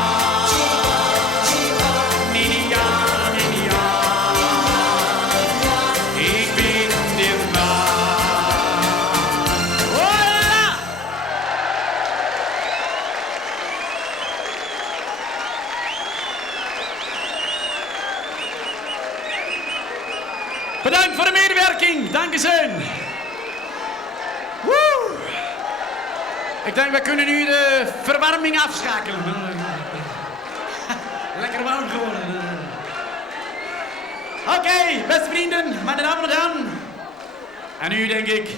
Linia, Linia, ich bin dir nah. Hola! Bedankt voor de medewerking. Dankeschön. Woe! Ik denk we kunnen nu de verwarming afschakelen. Lekker warm geworden. Oké, beste vrienden, meine Damen en heren. En nu denk ik,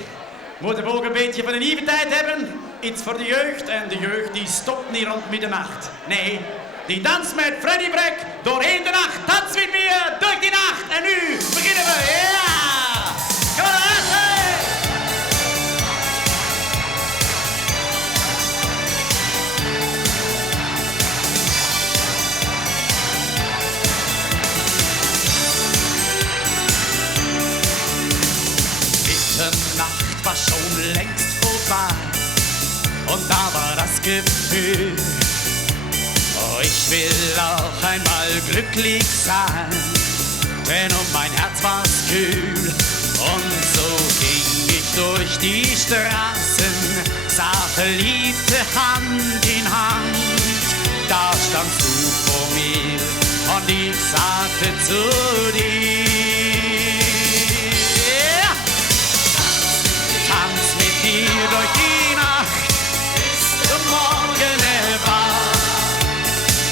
moeten we ook een beetje van een nieuwe tijd hebben. Iets voor de jeugd. En de jeugd die stopt niet rond middernacht. Nee, die danst met Freddy Breck doorheen de nacht. Dans met me door die nacht. En nu beginnen we. Ja! Kom maar, hey! Und da war das Gefühl, oh, ich will auch einmal glücklich sein, denn um mein Herz war's kühl. Und so ging ich durch die Straßen, sah Verliebte Hand in Hand. Da standst du vor mir und ich sagte zu dir, tanz mit mir durch die Nacht, bis zum Morgen erwacht.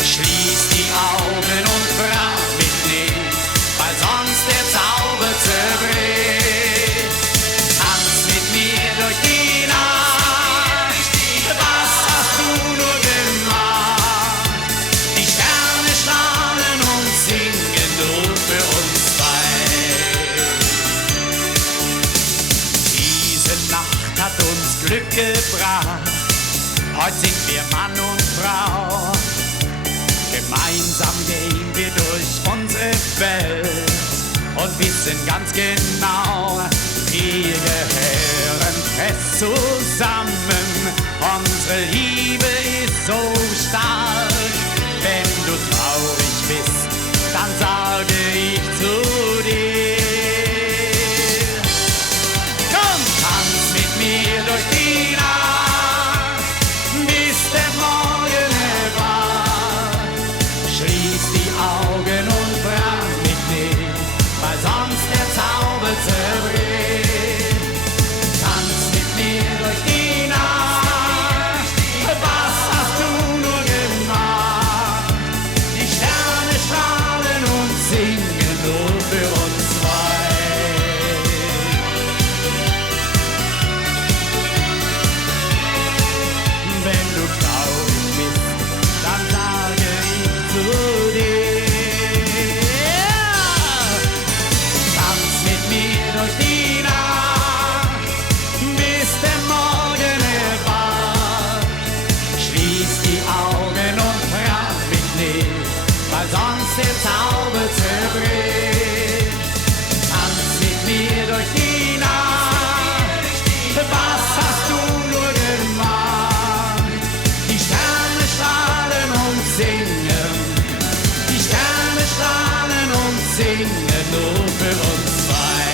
Schließ die Augen und frag mich nicht, weil sonst der Zauber zerbricht. Tanz mit mir durch die Nacht, was hast du nur gemacht? Die Sterne strahlen und singen nur für uns zwei. Diese Nacht hat uns Glück gebracht, heute sind wir Mann und Frau. Gemeinsam gehen wir durch unsere Welt und wissen ganz genau, wir gehören fest zusammen. Unsere Liebe ist so stark. Wenn du traurig bist, dann sage ich zu dir, komm, tanz mit mir durch die Nacht, bis der Morgen erwacht. Schließ die Augen und frag mich nicht, weil sonst der Zauber zerbricht. Tanz mit mir durch die Nacht, was hast du nur gemacht? Die Sterne strahlen und singen nur für uns zwei. Wenn du traurig bist, dann sage ich zu dir, tanz mit mir durch die Nacht, bis der Morgen erwacht. Schließ die Augen und frag mich nicht, weil sonst der Zauber zerbricht. Tanz mit mir durch die Nacht, was hast du nur gemacht? Die Sterne strahlen und singen, die Sterne strahlen und singen nur für uns zwei.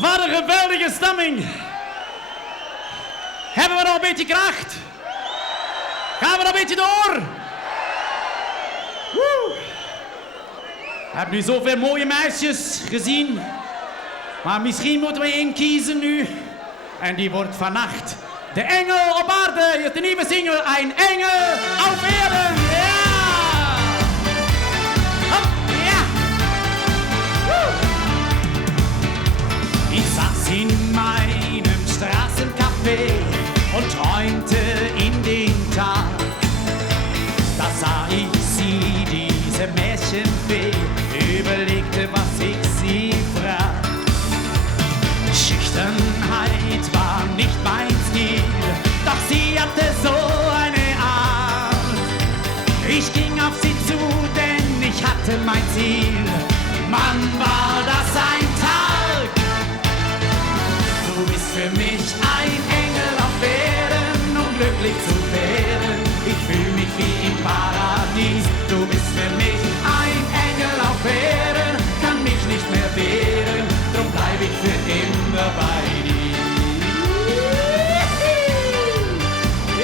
Wat een geweldige stemming. Hebben we nog een beetje kracht? Gaan we nog een beetje door? Woe. Ik heb nu zoveel mooie meisjes gezien. Maar misschien moeten we één kiezen nu. En die wordt vannacht de engel op aarde. Hier is de nieuwe single, Ein Engel auf Erden. Ja! Hop, ja! Woe. Ich saß in meinem Straßencafé und träumte in den Tag. Da sah ich sie, diese Märchenfee, überlegte, was ich sie frag. Schüchternheit war nicht mein Stil, doch sie hatte so eine Art. Ich ging auf sie zu, denn ich hatte mein Ziel. Mann, war das ein Tag. Du bist für mich ein Engel auf Erden, um glücklich zu werden. Ich fühl mich wie im Paradies. Du bist für mich ein Engel auf Erden, kann mich nicht mehr wehren, drum bleib ich für immer bei dir.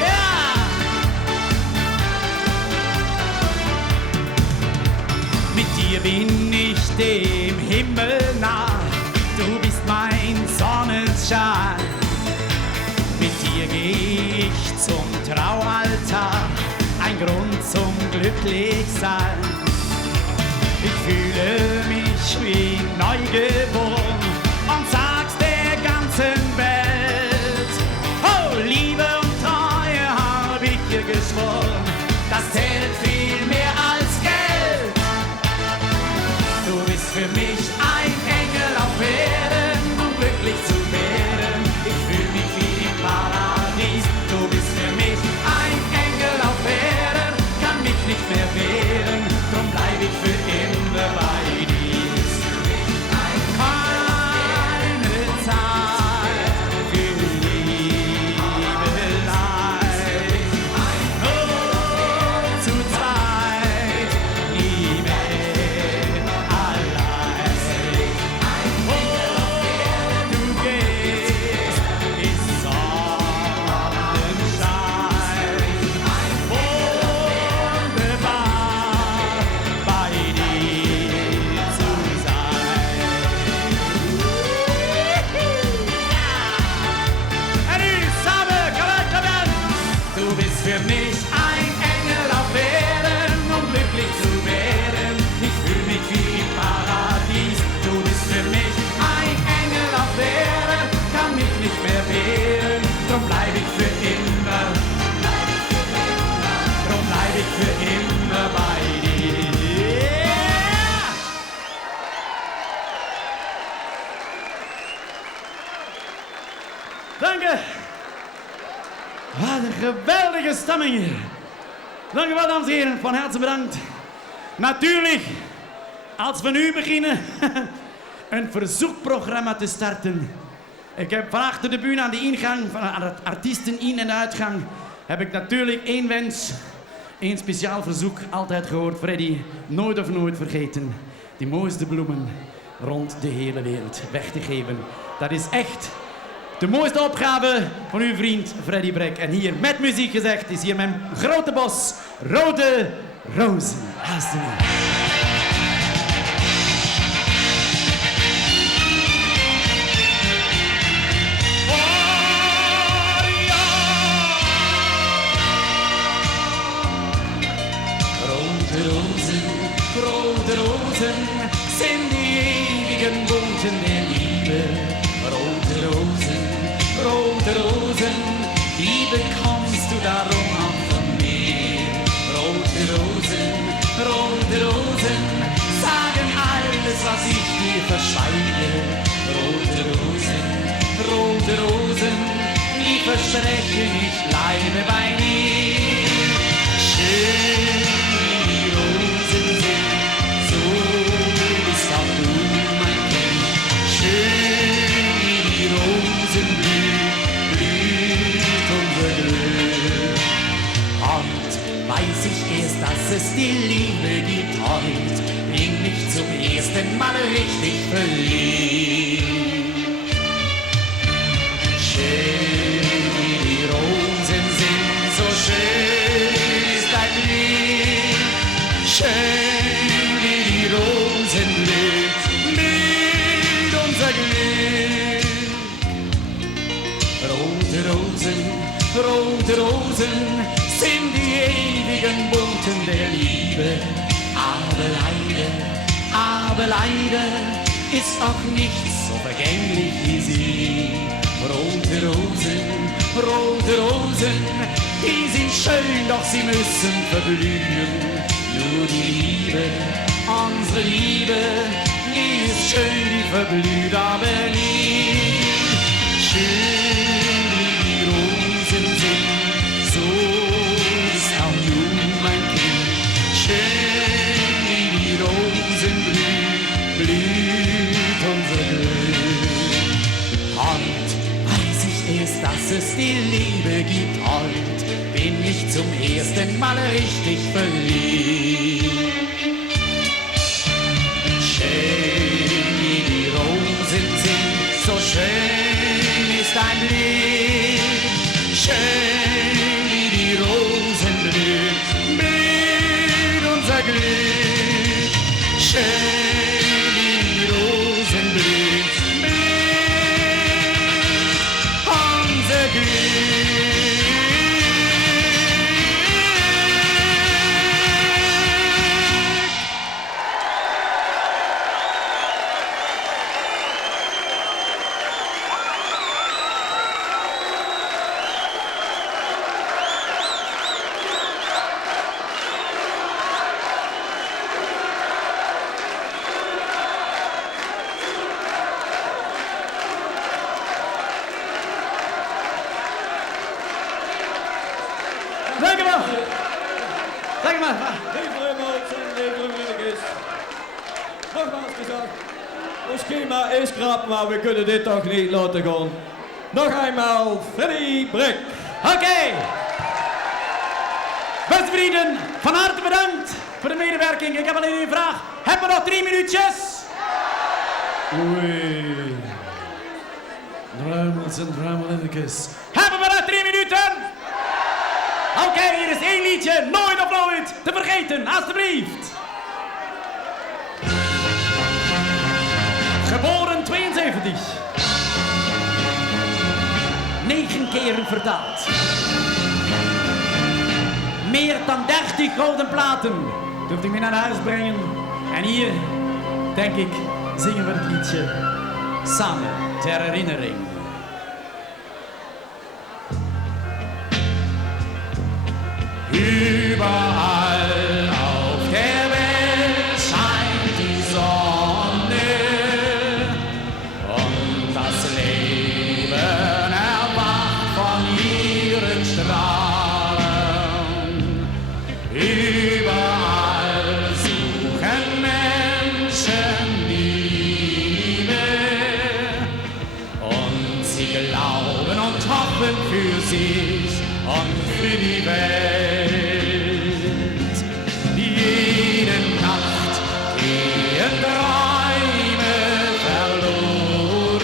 Ja! Mit dir bin ich dem Himmel nah. Du bist mein Sonnenschein. Mit dir geh ich zum Traualtar, ein Grund zum Glücklichsein. Ich fühle mich wie neugeboren und sag's der ganzen Welt. Oh, Liebe und Treue hab ich dir geschworen, das zählt viel mehr als Geld. Du bist für mich ein Engel auf Erden, um glücklich zu werden. Ich fühl mich wie im Paradies. Du bist für mich ein Engel auf Erden. Danke. Wat een geweldige stemming hier. Dank u wel, dames en heren. Van harte bedankt. Natuurlijk, als we nu beginnen een verzoekprogramma te starten. Ik heb van achter de bühne aan de ingang, aan het artiesten in- en uitgang, heb ik natuurlijk één wens. Eén speciaal verzoek, altijd gehoord, Freddy. Nooit of nooit vergeten. Die mooiste bloemen rond de hele wereld weg te geven. Dat is echt de mooiste opgave van uw vriend Freddy Brek. En hier, met muziek gezegd, is hier mijn grote bos rode rozen. Alsjeblieft. Rode rozen sind die ewigen Boten der Liebe. Rote Rosen, die bekommst du darum auch von mir. Rote Rosen, sagen alles, was ich dir verschweige. Rote Rosen, die versprechen, ich bleibe bei dir. Schön wie die Rosen sind, so bist auch du mein Kind. Schön wie die Rosen blüht unser Glück. Und weiß ich erst, dass es die Liebe gibt heut, bin ich zum ersten Mal richtig verliebt. Schön wie die Rosen sind, so schön ist dein Blick. Schön wie die Rosen blüht unser Glück. Rote Rosen sind die ewigen Boten der Liebe. Aber leider ist auch nichts so vergänglich wie sie. Rote Rosen, die sind schön, doch sie müssen verblühen. Nur die Liebe, unsere Liebe, die ist schön, die verblüht aber nie. Schön wie die Rosen sind, so ist auch du mein Kind. Schön wie die Rosen blüht unser Glück. Und weiß ich erst, dass es die Liebe gibt heut, bin ich zum ersten Mal richtig verliebt. Schön wie die Rosen sind, so schön ist dein Blick. Schön wie die Rosen blüht unser Glück. Schön wie die Rosen blüht unser Glück. Dank u wel. Dank u wel. Lieve Remote en lieve Willekes. Nogmaals gezegd, misschien maar eens krap, maar we kunnen dit toch niet laten gaan. Nog eenmaal, Freddy Brek. Oké. Beste vrienden, van harte bedankt voor de medewerking. Ik heb alleen één vraag. Hebben we nog 3 minuutjes? Oei. Druimels en druimelennekes. Hebben we nog 3 minuten? Oké, hier is 1 liedje, nooit of nooit te vergeten, alstublieft. Geboren 72. 9 keren vertaald. Meer dan 30 gouden platen. Durft u mee naar huis brengen. En hier, denk ik, zingen we het liedje samen ter herinnering. Überall auf der Welt scheint die Sonne und das Leben erwacht. hoffen für sich und für die Welt. Jede Nacht gehen Träume verloren.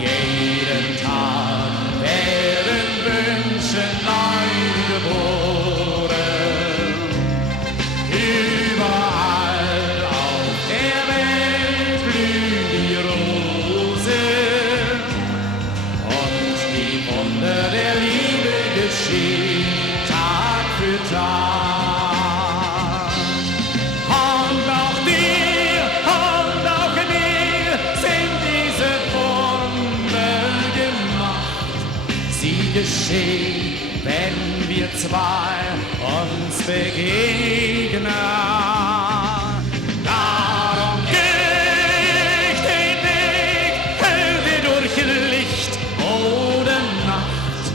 Jeden Tag werden Wünsche neu geboren. Überall auf der Welt blühen die Rosen und die Wunder der Liebe geschehen Tag für Tag. Und auch dir und auch mir sind diese Wunder gemacht. Sie geschehen, wenn wir zwei uns begegnen. Darum geh ich den Weg, heute durch Licht oder Nacht.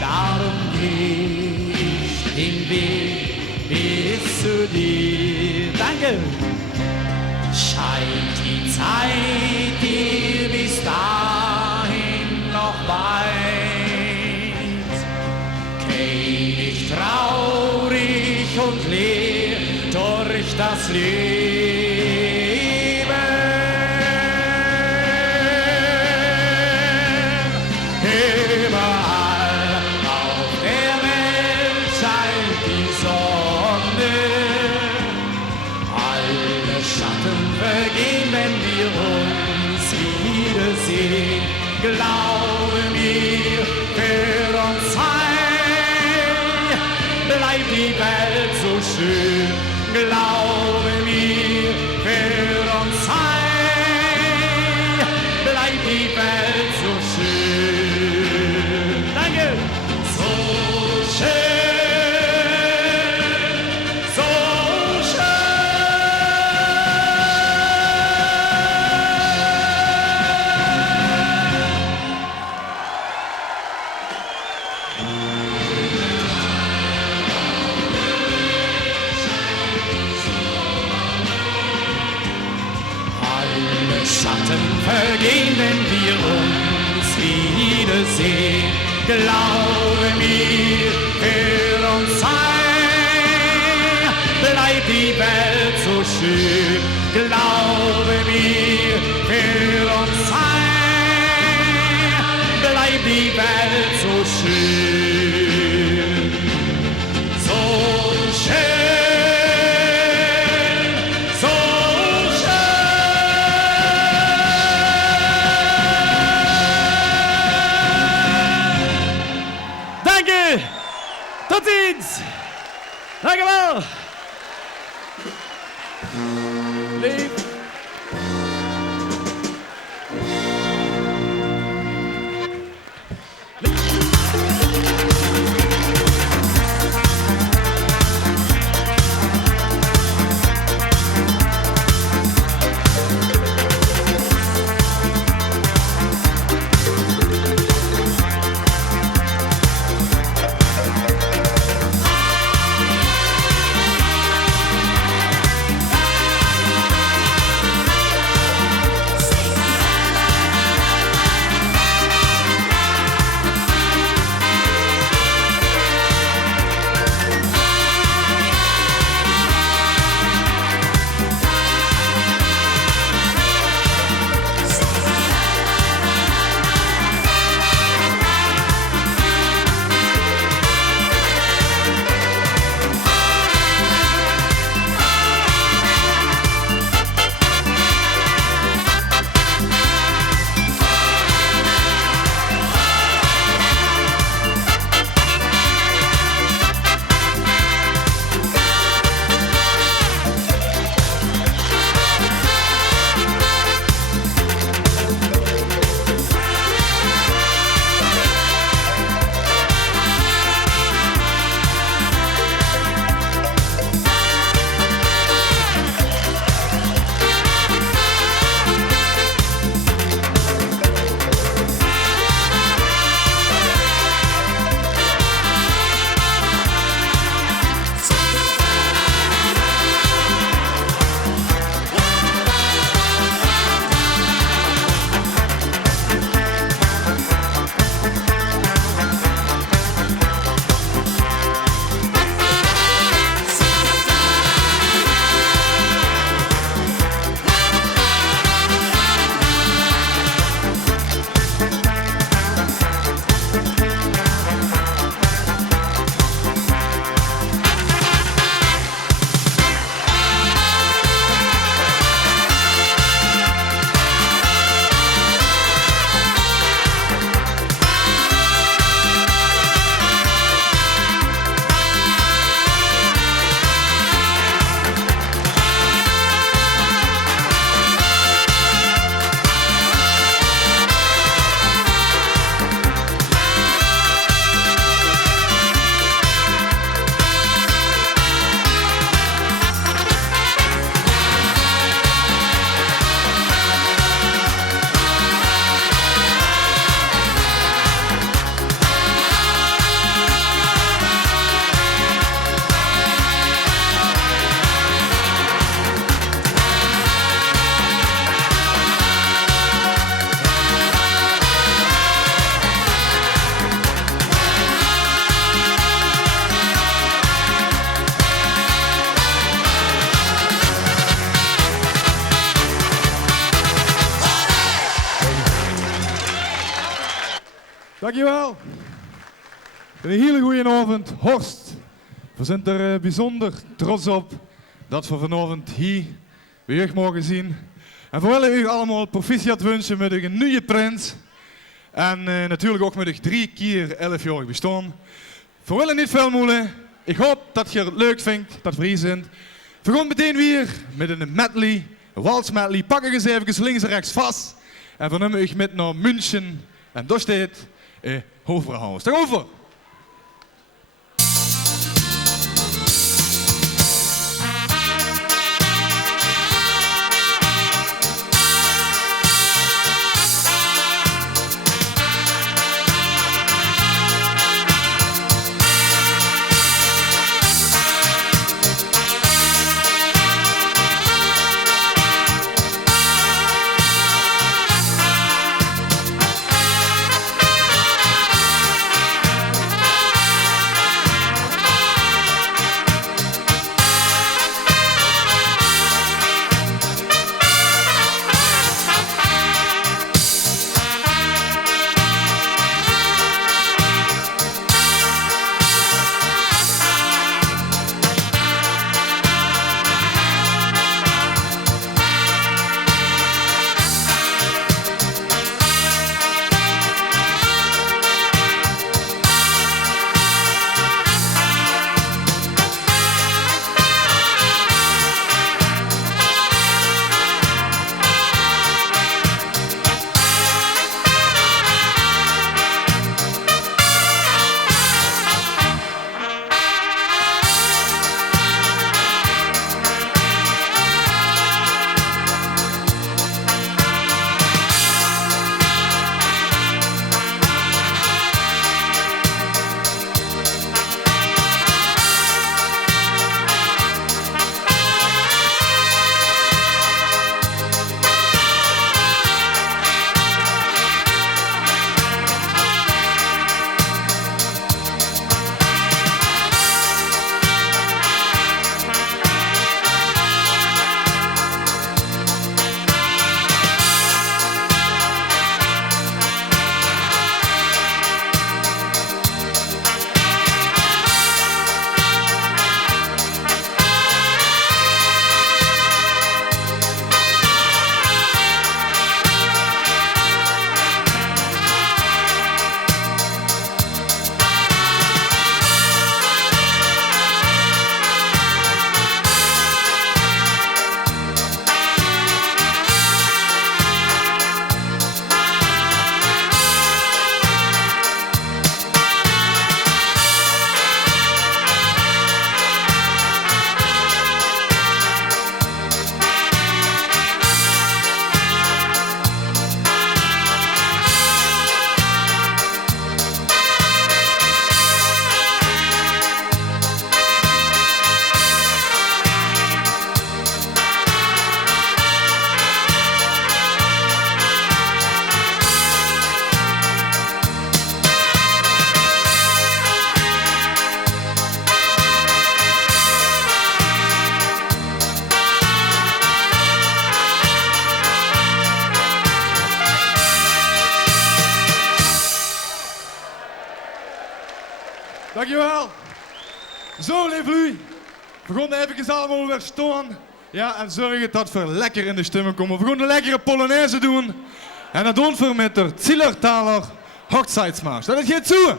Darum geh ich den Weg bis zu dir. Danke! Scheint die Zeit dir bis dahin noch weit. Geh nicht traurig und leer durch das Leben. Überall auf der Welt scheint die Sonne. Alle Schatten vergehen, wenn wir uns wiedersehen. Glaube mir, für uns zwei bleibt die Welt so schön. Glaube mir, für uns zwei bleibt die Welt so schön. Danke! So schön, so Alle Schatten vergehen, wenn wir uns wiedersehen. Glaube mir, für uns zwei bleibt die Welt so schön. Glaube mir, für uns zwei bleibt die Welt so schön. So schön, so Danke! Tot ziens! Dank u wel! Lief. Dankjewel. Een hele goede avond, Horst. We zijn er bijzonder trots op dat we vanavond hier weer mogen zien. En we willen u allemaal proficiat wensen met een nieuwe prins. En natuurlijk ook met een 3 keer 11-jarig bestaan. We willen niet veel moelen. Ik hoop dat je het leuk vindt, dat we hier zijn. We gaan meteen weer met een medley, een walsmedley. Pak eens even links en rechts vast. En we nemen u met naar München. En daar staat Hofbräuhaus. Daarover! Dankjewel. Zo, lieve lui. We gaan even allemaal weer staan. Ja, en zorgen dat we lekker in de stemming komen. We gaan een lekkere Polonaise doen. En dat doen we met de Zillertaler Hochzeitsmarsch. Dat gaat zo.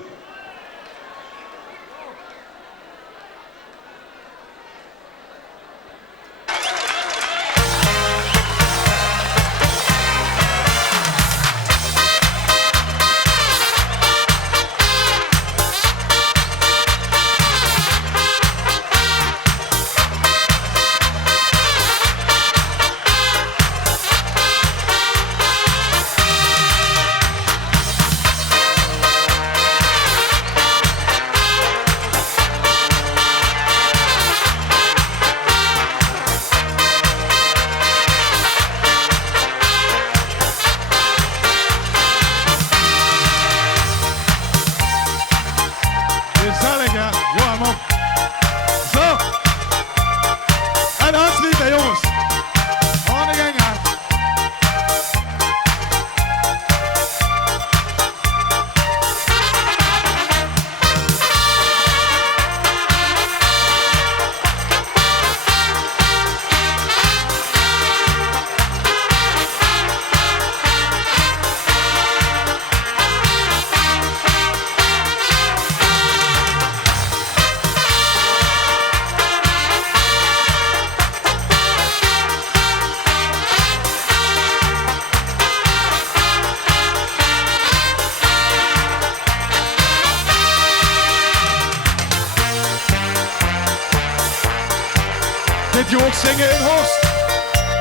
Kunt je ook zingen in Horst?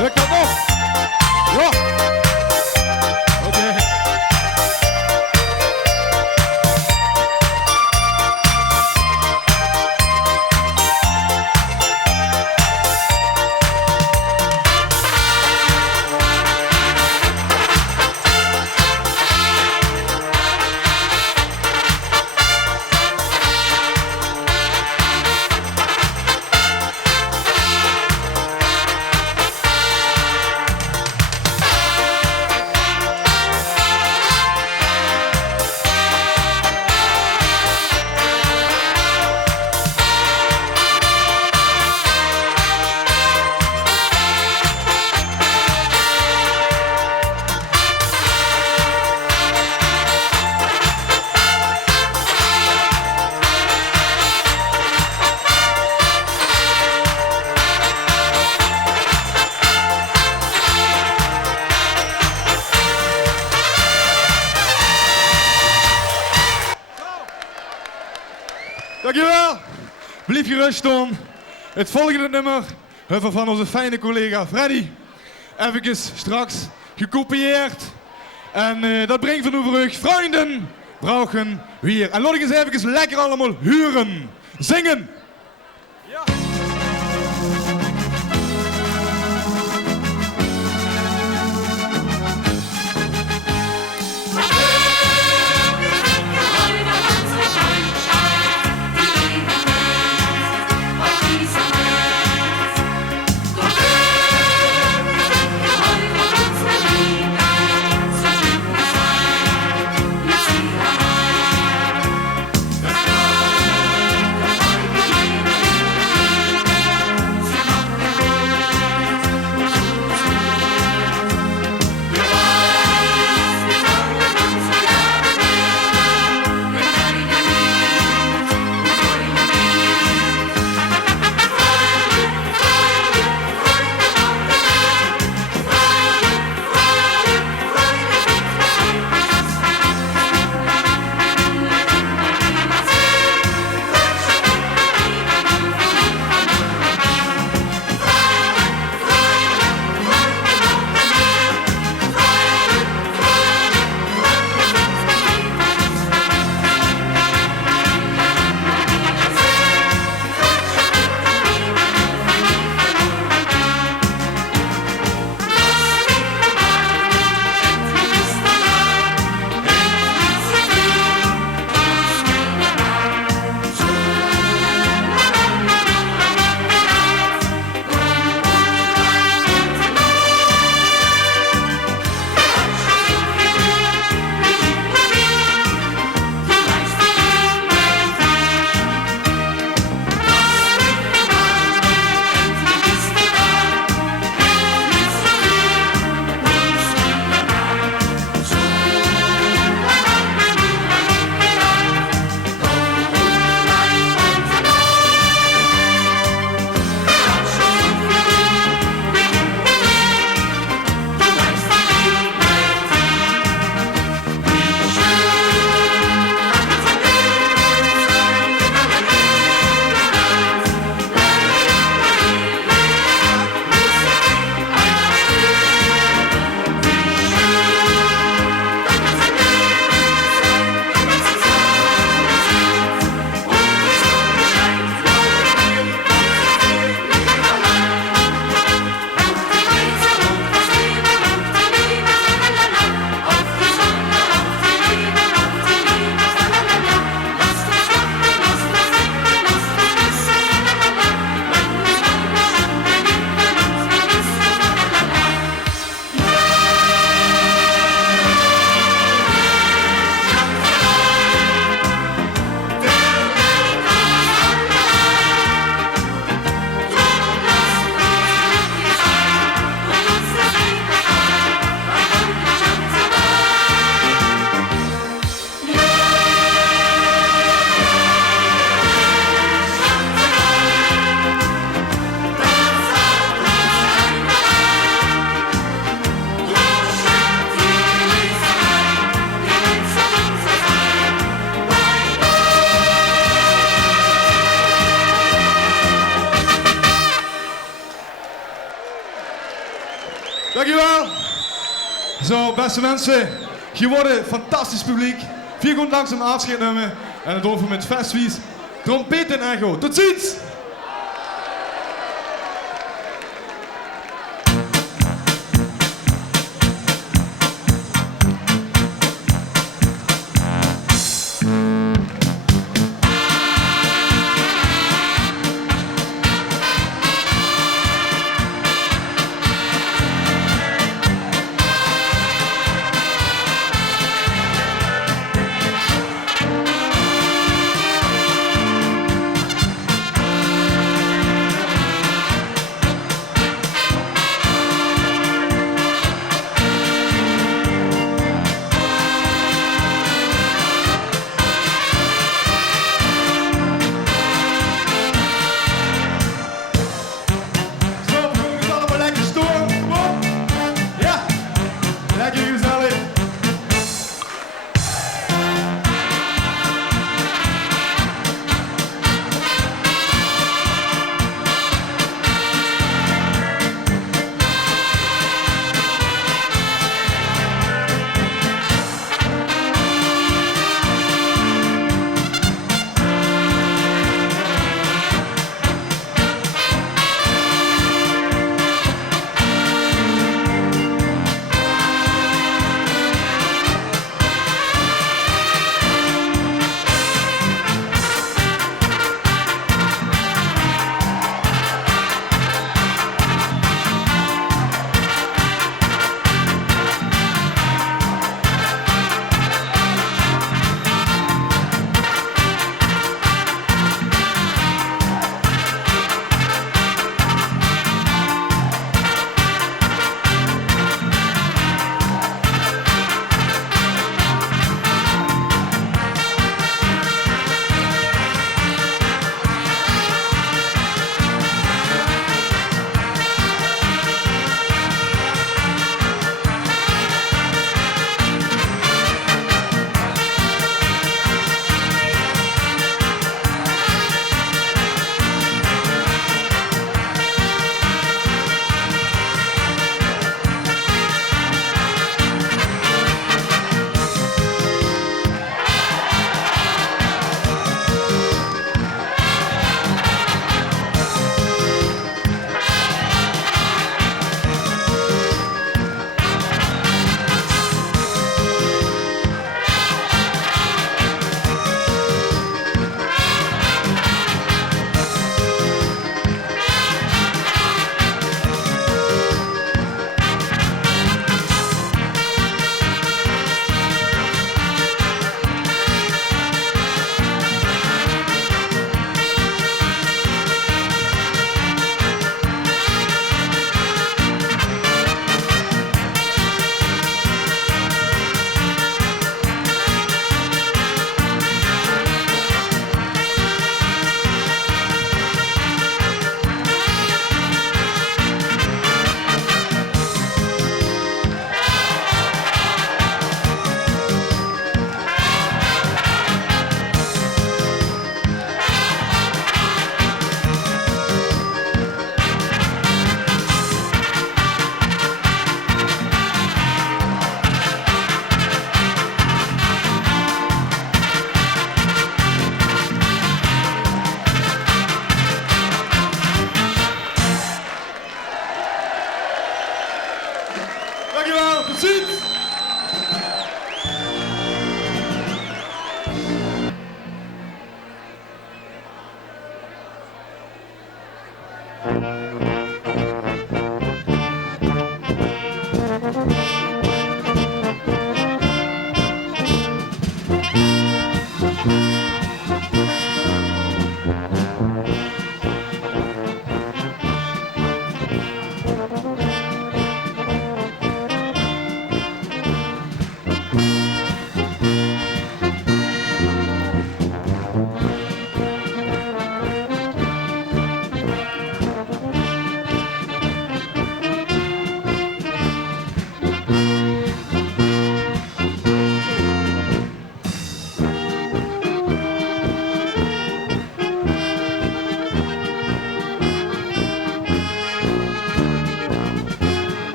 Lukt dat nog? Ja. Oké. Dankjewel. Blijf gerust, Tom. Het volgende nummer hebben we van onze fijne collega Freddy even straks gekopieerd. En dat brengt van overig vrienden, brauchen weer. En laat ik eens even lekker allemaal huren. Zingen. Thank you. Zo, beste mensen, je wordt een fantastisch publiek. 4 goed langzaam afscheid nemen en het over met festwies, trompet en echo. Tot ziens!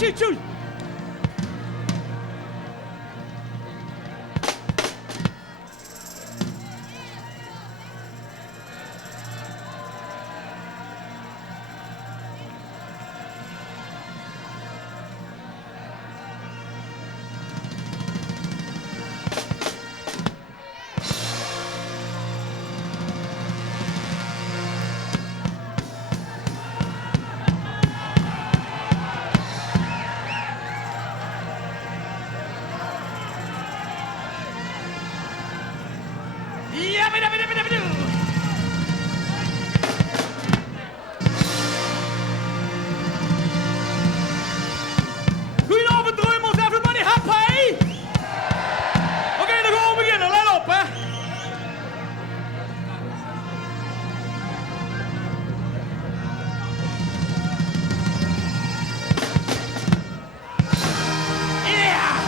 tjoe, tjoe. Goedenavond, Dreumels, everybody happy? Oké, dan gaan we beginnen, let op, hè. Yeah!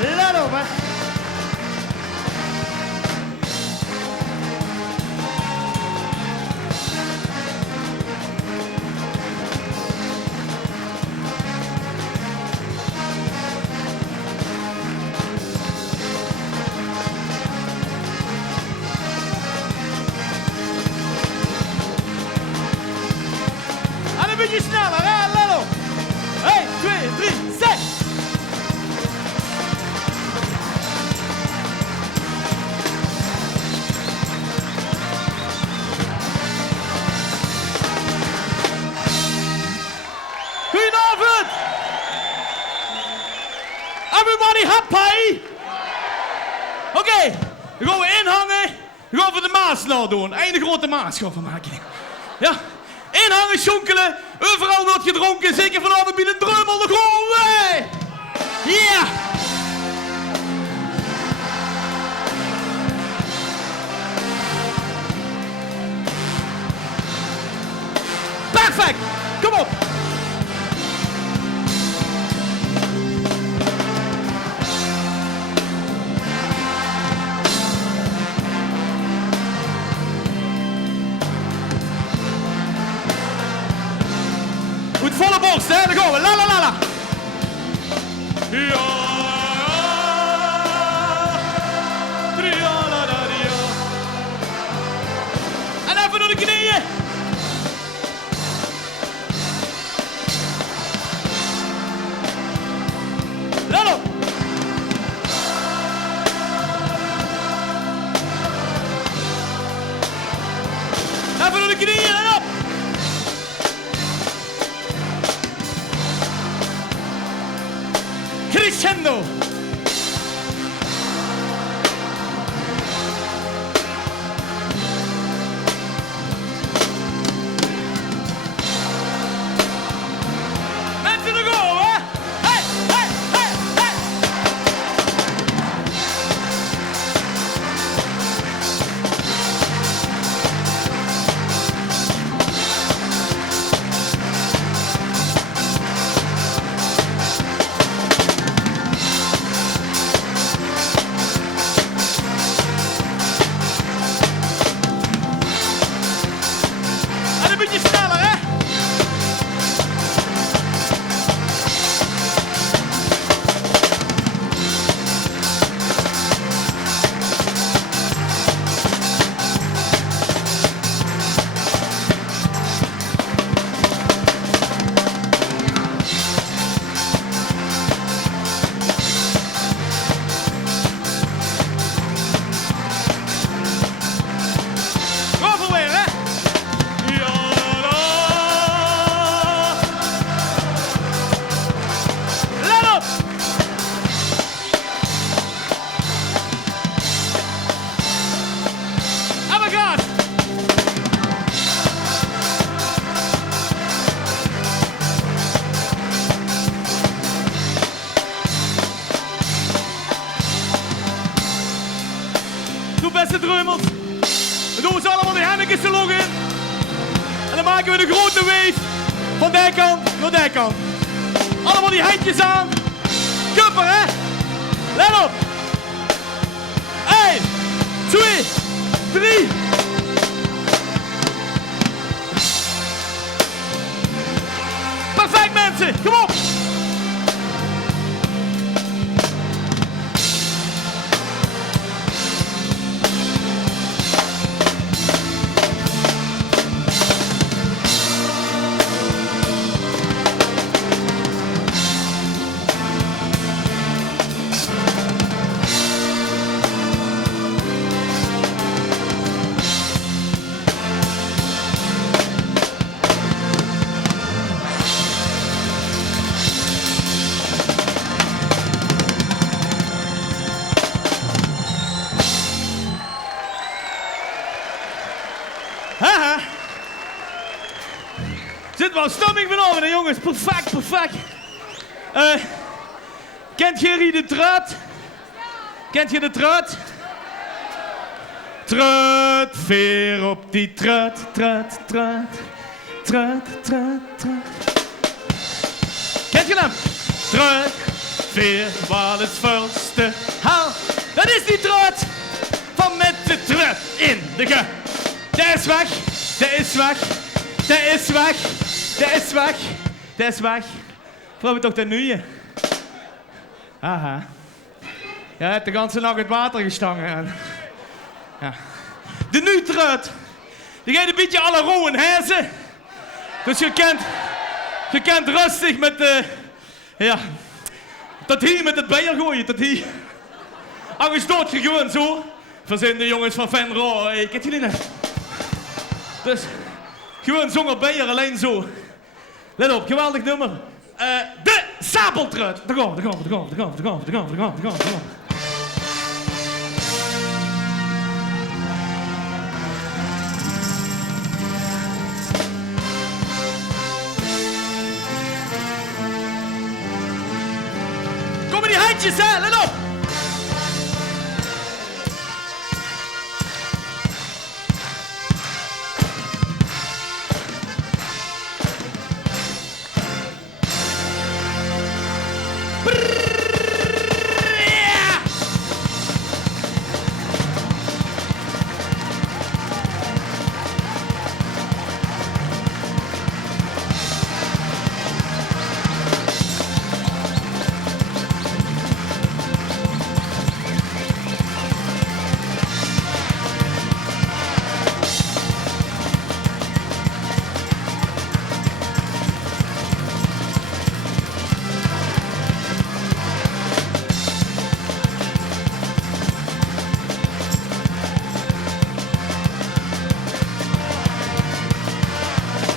Let op, hè. En een beetje sneller, hè. Let op. 1, 2, 3, 6. Goedenavond! Everybody happy? Oké, dan gaan we inhangen. Dan gaan we de Maas nou doen. Einde grote Maas gaan we maken. Ja, inhangen, schonkelen. Overal wordt gedronken. Zeker vanavond bij de Dreumel. Dan gaan we! Ja! Perfect! Kom op! Goed volle borst, hè? Dan gaan we. La la la la. Ja. En even door de knieën. Let op. Even door de knieën en op. Crescendo. Mensen, er gaan we. Hey, hey, hey, hey. beste dreumels. Dan doen we ze allemaal de Hennekes er nog in. En dan maken we de grote wave van die kant naar die kant. Allemaal die handjes aan. Kupper, hè? Let op. 1, 2, 3. Perfect, mensen. Kom op. Haha. Zit wel stemming vanavond, hè, jongens. Perfect, perfect. Kent jullie de truit? Kent je de truit? Truit, veer op die truit, truit, truit. Truit, truit, truit. Kent je hem? Truit, veer, wat het vuilste haal. Dat is die truit van met de truit in de ge. Dat is weg, dat is weg, dat is weg, dat is weg, dat is weg. Vroeg me toch de nieuwe? Aha. Ja, je hebt de ganse nacht het water gestangen. En... Ja. De nu-truit. Die gaat een beetje alle rouen hijzen. Dus je kent rustig met de... Ja. Tot hier met het bijer gooien, tot hier. Anders dood je gewoon zo. Verzin de jongens van Venro, hey, kent jullie net? Dus, gewoon zonder bijer, alleen zo. Let op, geweldig nummer. De sabeltruit. Daar gaan we, daar gaan we, daar gaan we, daar gaan we, daar gaan we, daar gaan we, daar gaan we, daar gaan we. Kom maar die handjes, hè, let op.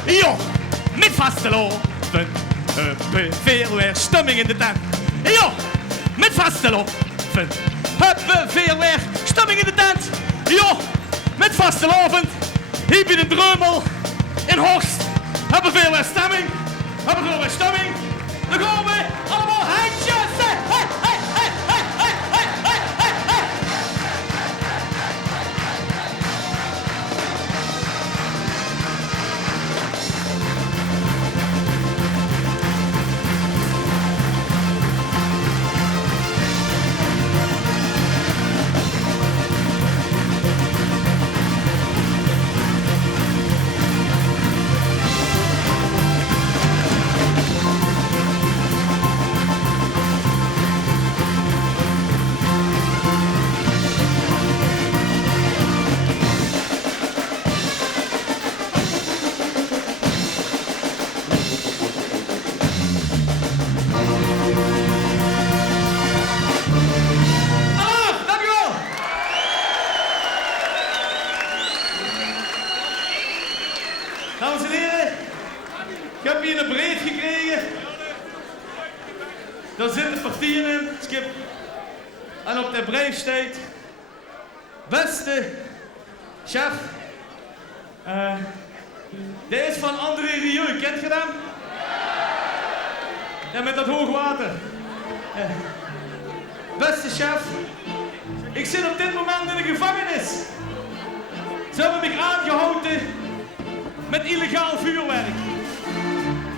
Jo, met vastelopen, veel weer stemming in de tent. Jo, met vastelopen, veel weer stemming in de tent. Jo, met vastelopen, hier bij de Dreumel in Horst. Hebben veel weer stemming, hebben veel weer stemming. Dan gaan we allemaal handjes. Hey, hey, hey, hey, hey, hey, hey, hey, hey. Dames en heren, ik heb hier een brief gekregen. Daar zitten partijen in, Skip. En op de brief staat... Beste chef, dit is van André Rieu, kent je hem? Ja, met dat hoogwater. Beste chef, Ik zit op dit moment in de gevangenis. Ze hebben me aangehouden met illegaal vuurwerk.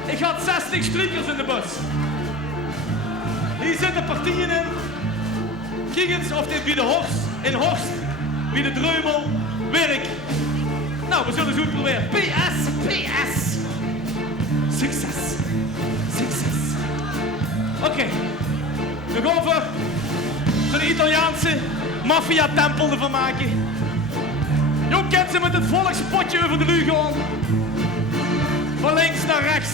Ik had 60 strikers in de bus. Hier zitten partijen in. Kijk eens of dit bij de Horst, in Horst, bij de Dreumel, werk. Nou, we zullen zo proberen. PS. Succes. Oké. Nog over zo'n Italiaanse maffia-tempel ervan maken. Je kent ze met het volkspotje over de lucht gaan. Van links naar rechts.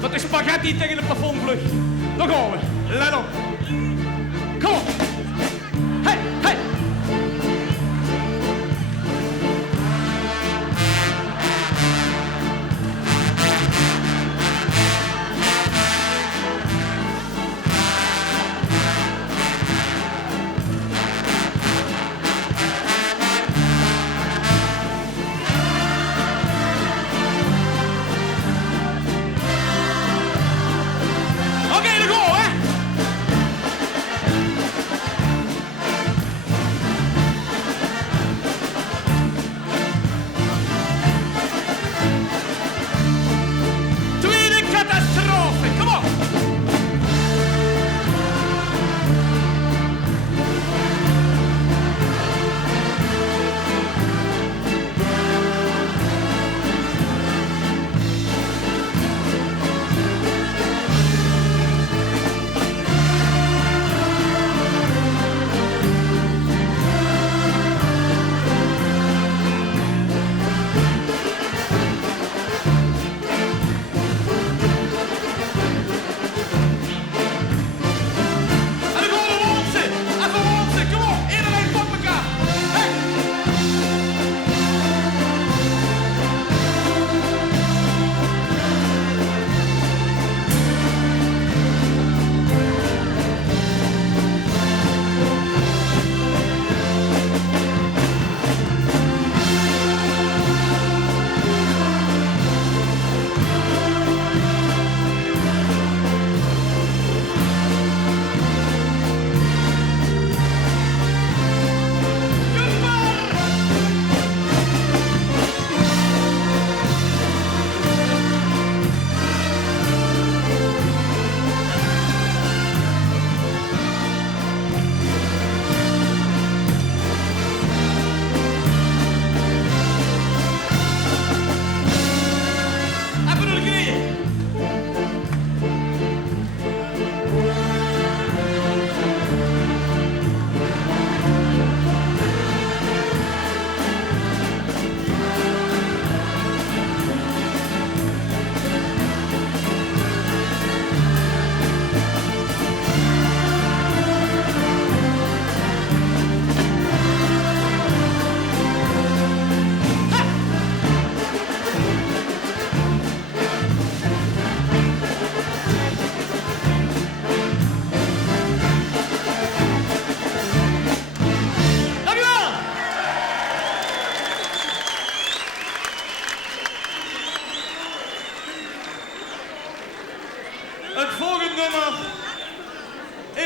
Dat de spaghetti tegen het plafond vlucht. Daar gaan we. Let op. Kom op. Hey.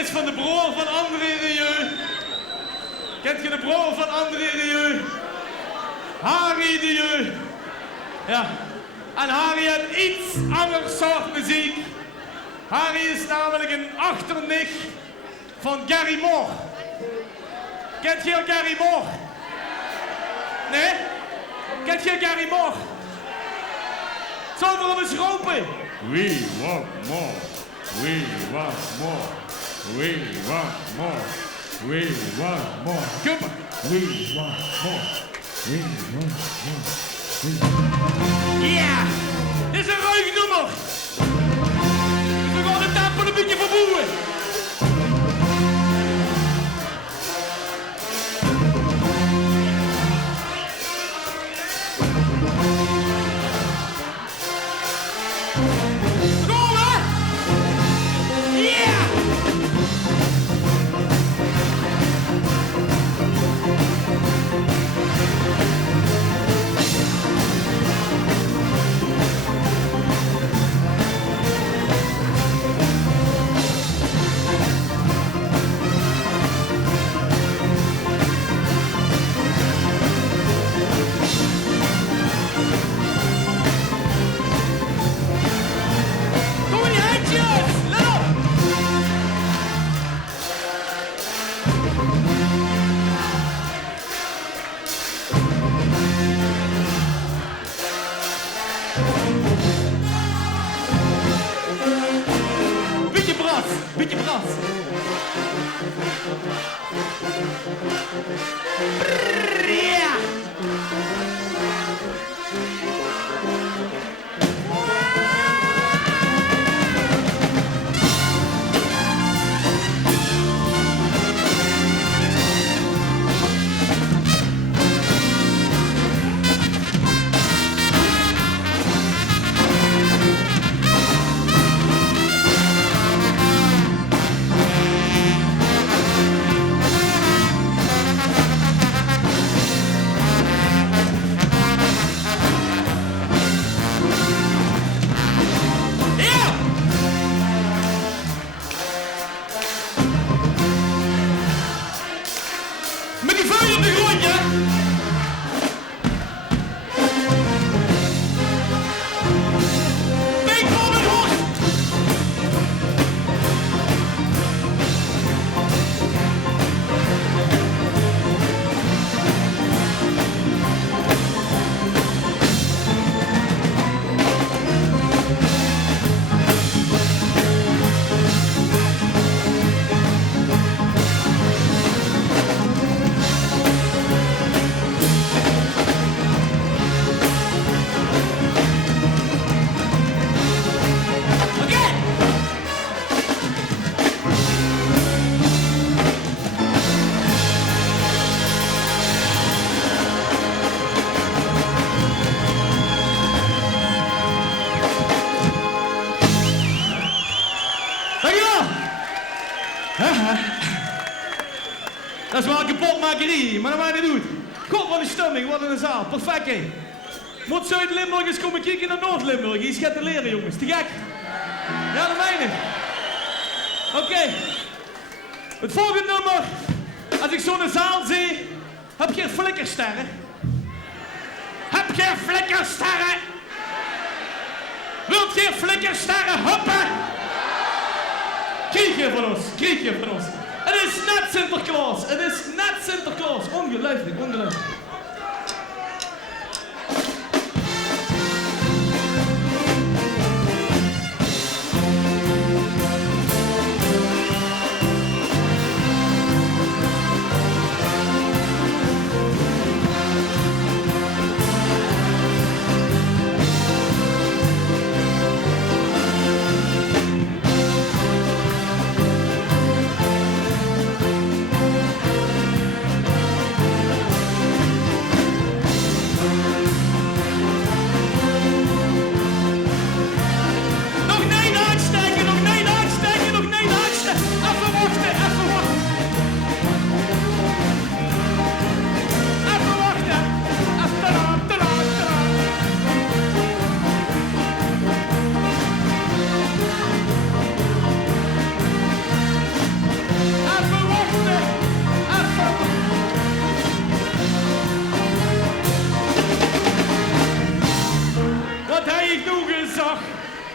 is van de broer van André Rieu. Kent je de broer van André Rieu? Harry Rieu. Ja. En Harry heeft iets anders soort muziek. Harry is namelijk een achterneef van Gary Moore. Kent je Gary Moore? Nee? Kent je Gary Moore? Zullen we hem eens roepen? We want more. We want more. We want more. We want more. Come on. We want more. We want more. Ja, dit is een ruig nummer. Dus we gaan de tempo een beetje verboeien. Met die vuil op de grond, ja? Beethoven Horst! Dankjewel! Dat is wel een kapotmakerie, maar dat maakt niet uit. God, wat een stemming, wat een zaal. Perfect, hè? Moet Zuid-Limburg eens komen kijken naar Noord-Limburg. Iets gaat te leren, jongens. Te gek. Ja, dat meen ik. Oké. Het volgende nummer. Als ik zo'n zaal zie, heb je flikkersterren? Heb je flikkersterren? Wilt je flikkersterren hoppen? Krijg je van ons, krijg je van ons. Het is net Sinterklaas, het is net Sinterklaas. Ongelooflijk, ongelooflijk.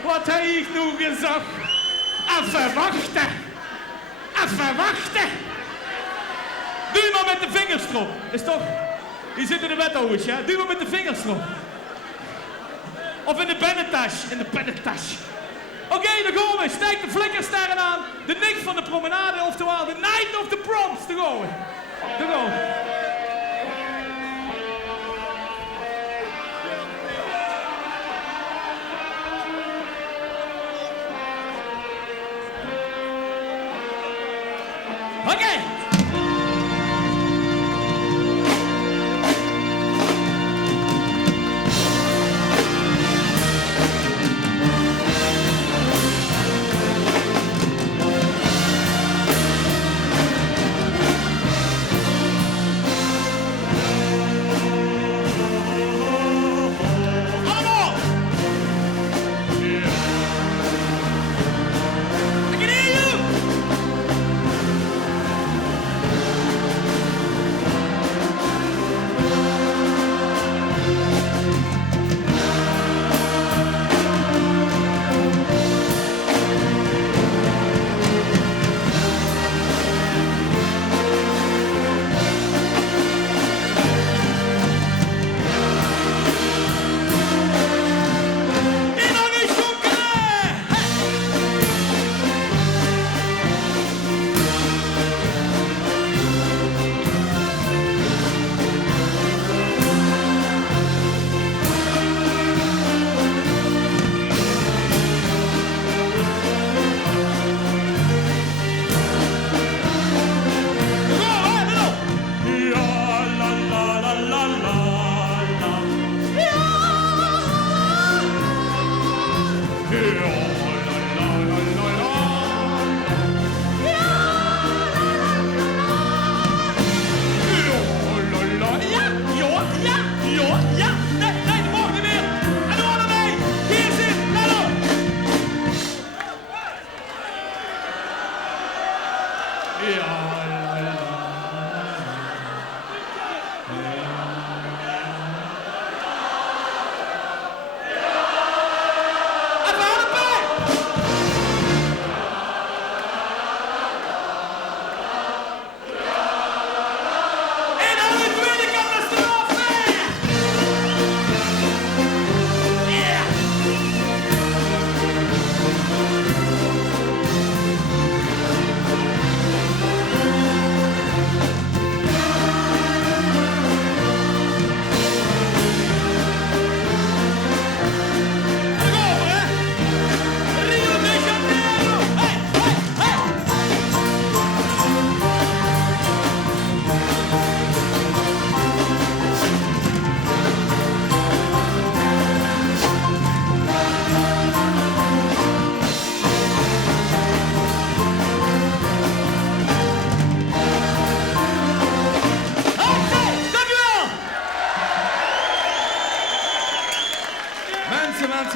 Wat heb ik nu gezegd? Even wachten. Even wachten. Doe maar met de vingers erop. Is toch? Die zit in de wethouders, ja? Doe maar met de vingers erop. Of in de pennentas. In de pennentas. Oké, dan gaan we. Steek de flikkersterren aan. De nik van de promenade, oftewel de night of the proms. Daar gaan we. Daar gaan we. Okay.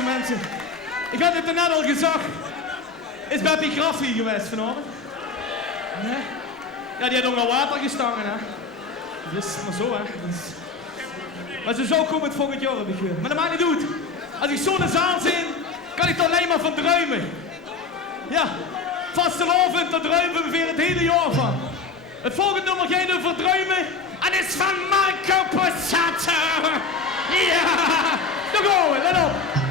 Mensen. Ik had het er net al gezegd. Is Beppie Graf hier geweest vanavond? Nee? Ja, die had ook nog water gestangen, hè. Dus, maar zo, hè. Dus. Maar ze zou komen het volgend jaar, heb ik gehoord. Maar dat maakt niet uit. Als ik zo'n zaal zie, kan ik er alleen maar van druimen. Ja, vastelavond, daar druimen we weer het hele jaar van. Het volgende nummer ga je over druimen. En is van Marco Borsato. Ja, daar gaan we, let op.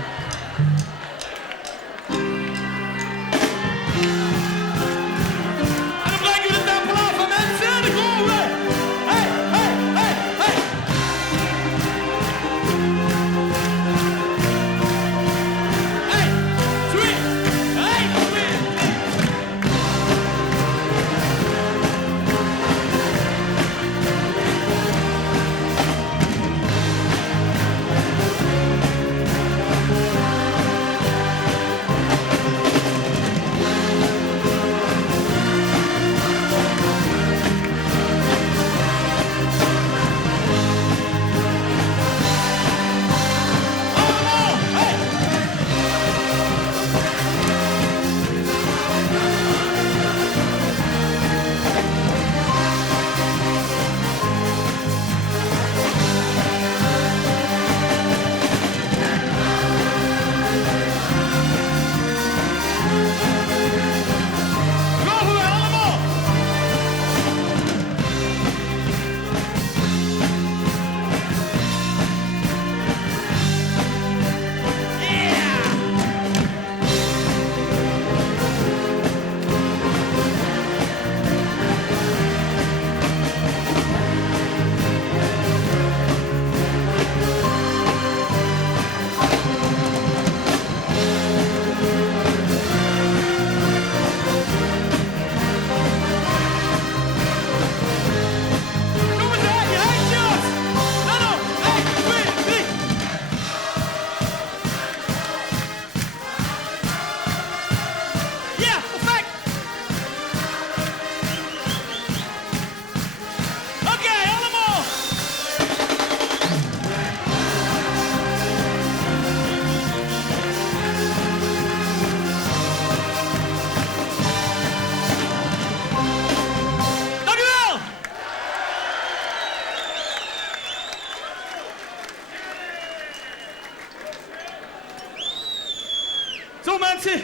Zo mensen,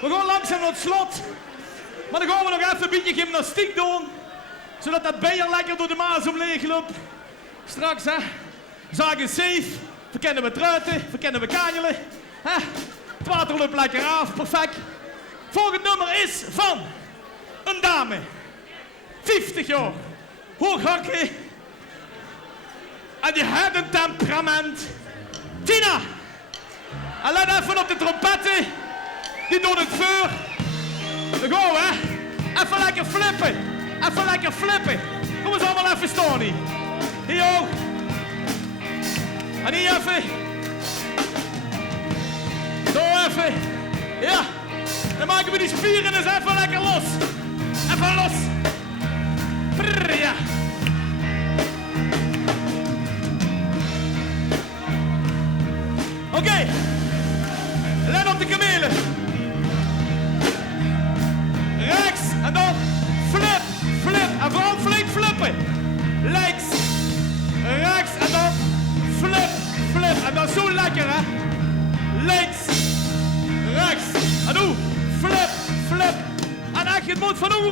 we gaan langzaam naar het slot. Maar dan gaan we nog even een beetje gymnastiek doen. Zodat dat bier lekker door de maas omleeg loopt. Straks hè, zagen safe, verkennen we truiten, verkennen we kanjelen. Het water loopt lekker af, perfect. Volgend nummer is van een dame. 50 jaar, hooghakken. En die heeft een temperament. Tina! En let even op de trompetten. Die doen het vuur. Dan gaan we, hè. Even lekker flippen. Even lekker flippen. Kom eens allemaal even staan hier. Hier ook. En hier even. Zo even. Ja. Dan maken we die spieren dus even lekker los. Even los. Prrr, ja. Oké. Let op de kamelen. Rechts en dan flip.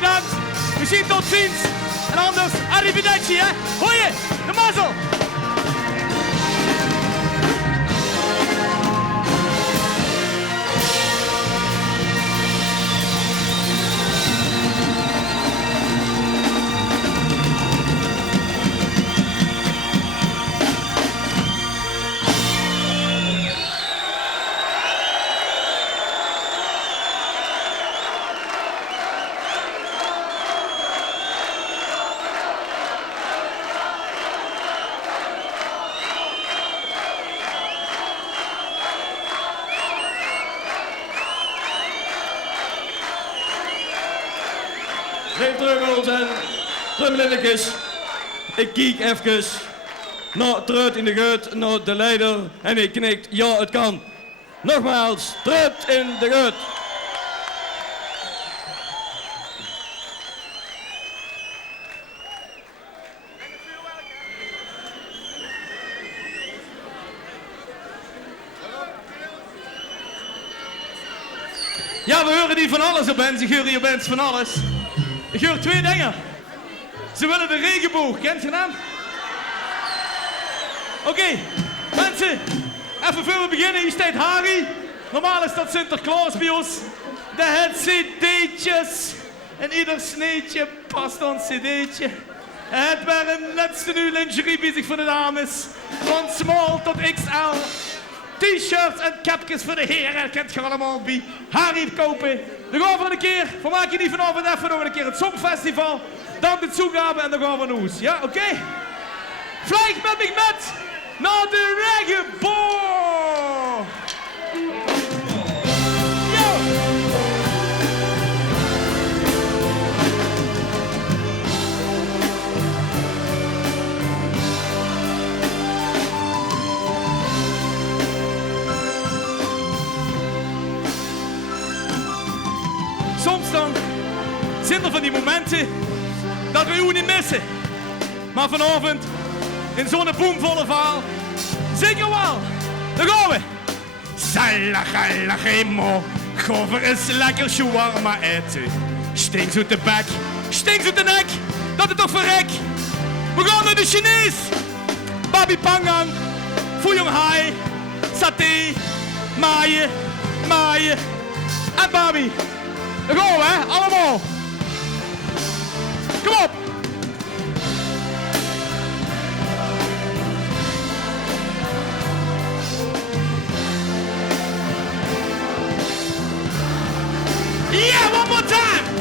bedankt. Misschien tot ziens. En anders, arrivederci, hè. Hoi, de mazzel. Geef drummels en drumlinnetjes. Ik kijk even naar Trut in de Gut, naar de leider. En ik knikt, ja het kan. Nogmaals, Trut in de Gut. Ja, we horen die van alles op bands. Ik hoor hier bands van alles. Ik hoor twee dingen. Ze willen de regenboog. Kent je naam? Oké, mensen. Even voor we beginnen. Hier staat Harry. Normaal is dat Sinterklaas bij ons. De het cd'tjes. En ieder sneetje past een cd'tje. Het waren netste nu lingerie bezig voor de dames. Van small tot XL. T-shirts en capjes voor de heren, kent je allemaal bij Harry kopen. Dan gaan we een keer, vermaak je niet vanavond even nog een keer het Songfestival. Dan de toegabe en dan gaan we naar huis. Ja, oké? Vlieg met mij met naar de regenboog! Soms dan zijn er van die momenten dat we u niet missen. Maar vanavond, in zo'n boomvolle verhaal, zeker wel. Daar gaan we. Salachallachimo, gover is lekker shawarma eten. Stinkt uit de bek, stinkt uit de nek, dat is toch verrek. We gaan naar de Chinees. Babi pangang, fuyong hai, saté, maaien, maaien en babi. Daar gaan we, hè? Allemaal. Kom op. Yeah, one more time.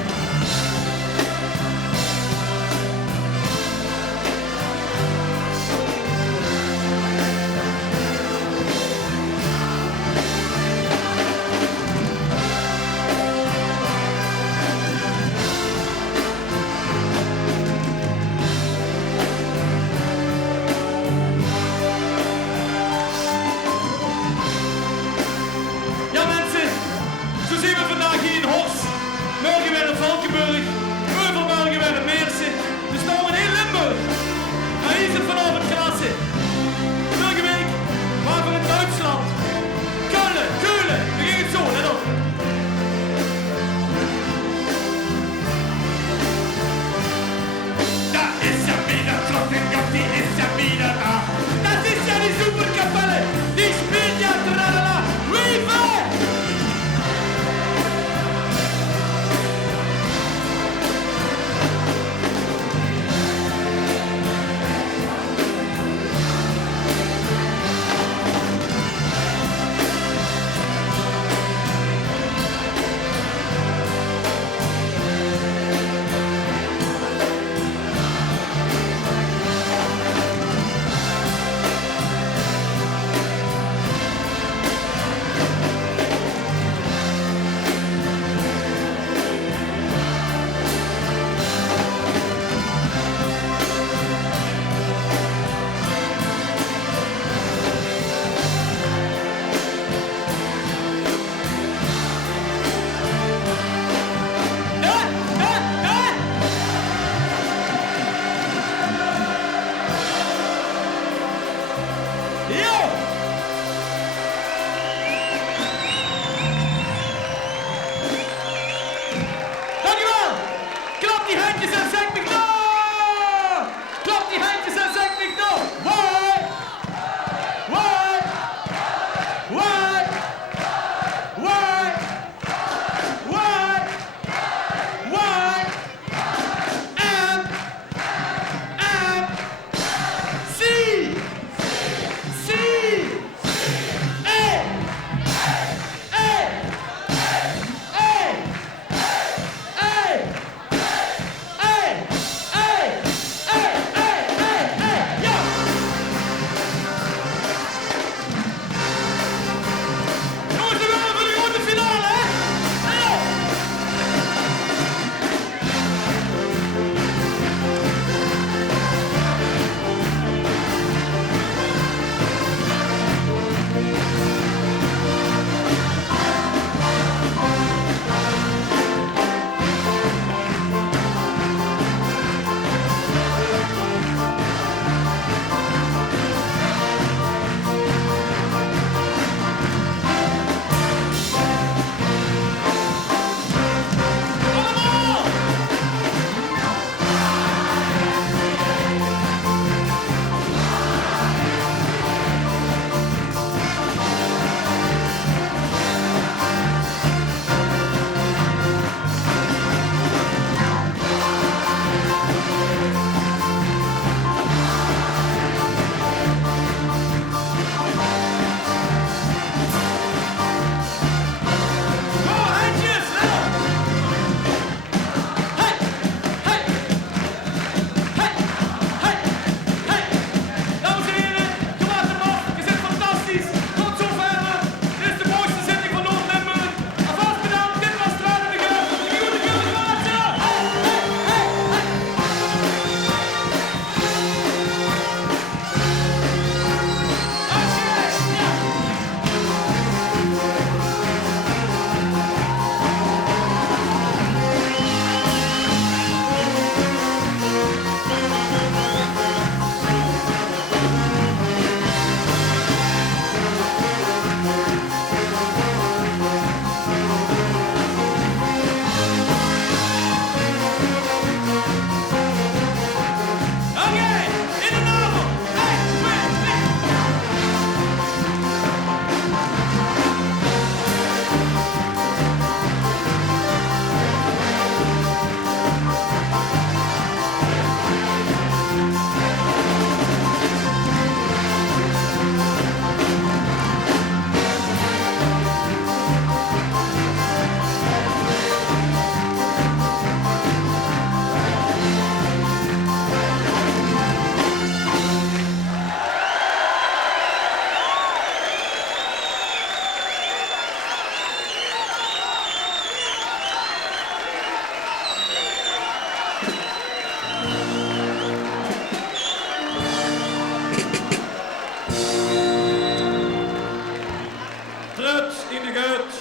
in de Geut.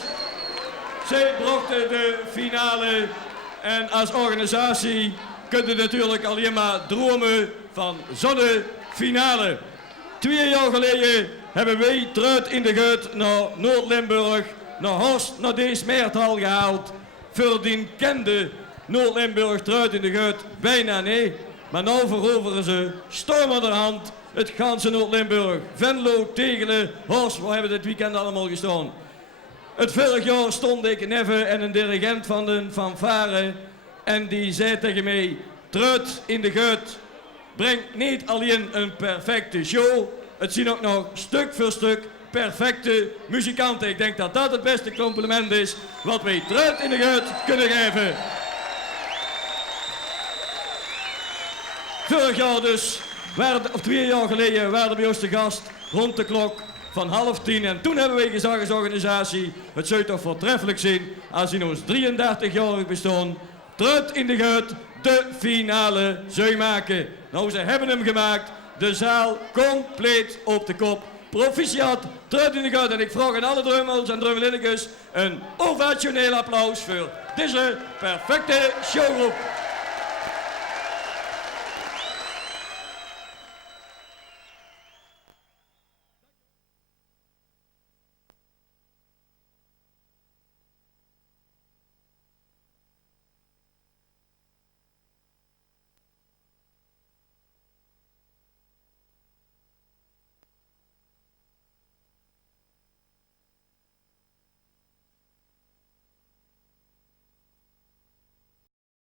Zij brachten de finale. En als organisatie kunt u natuurlijk alleen maar dromen van zo'n finale. 2 jaar geleden hebben wij Truit in de Geut naar Noord-Limburg, naar Horst, naar deze Meertal gehaald. Voor die kende Noord-Limburg Truit in de Geut bijna niet. Maar nu veroveren ze stormerhand het ganse Noord-Limburg. Venlo, Tegelen, Horst, waar hebben we dit weekend allemaal gestaan. Het vorig jaar stond ik neven en een dirigent van de fanfare. En die zei tegen mij, Truit in de Geut brengt niet alleen een perfecte show. Het zien ook nog stuk voor stuk perfecte muzikanten. Ik denk dat dat het beste compliment is wat wij Truit in de Geut kunnen geven. Vorig jaar dus, of 2 jaar geleden, waren bij ons te gast rond de klok van 9:30. En toen hebben wij gezegd als organisatie, het zou toch voortreffelijk zijn als in ons 33-jarig bestaan Truit in de Geut de finale zou maken. Nou, ze hebben hem gemaakt. De zaal compleet op de kop. Proficiat, Truit in de Geut. En ik vraag aan alle drummers en drummerlinnekes een ovationeel applaus voor deze perfecte showgroep.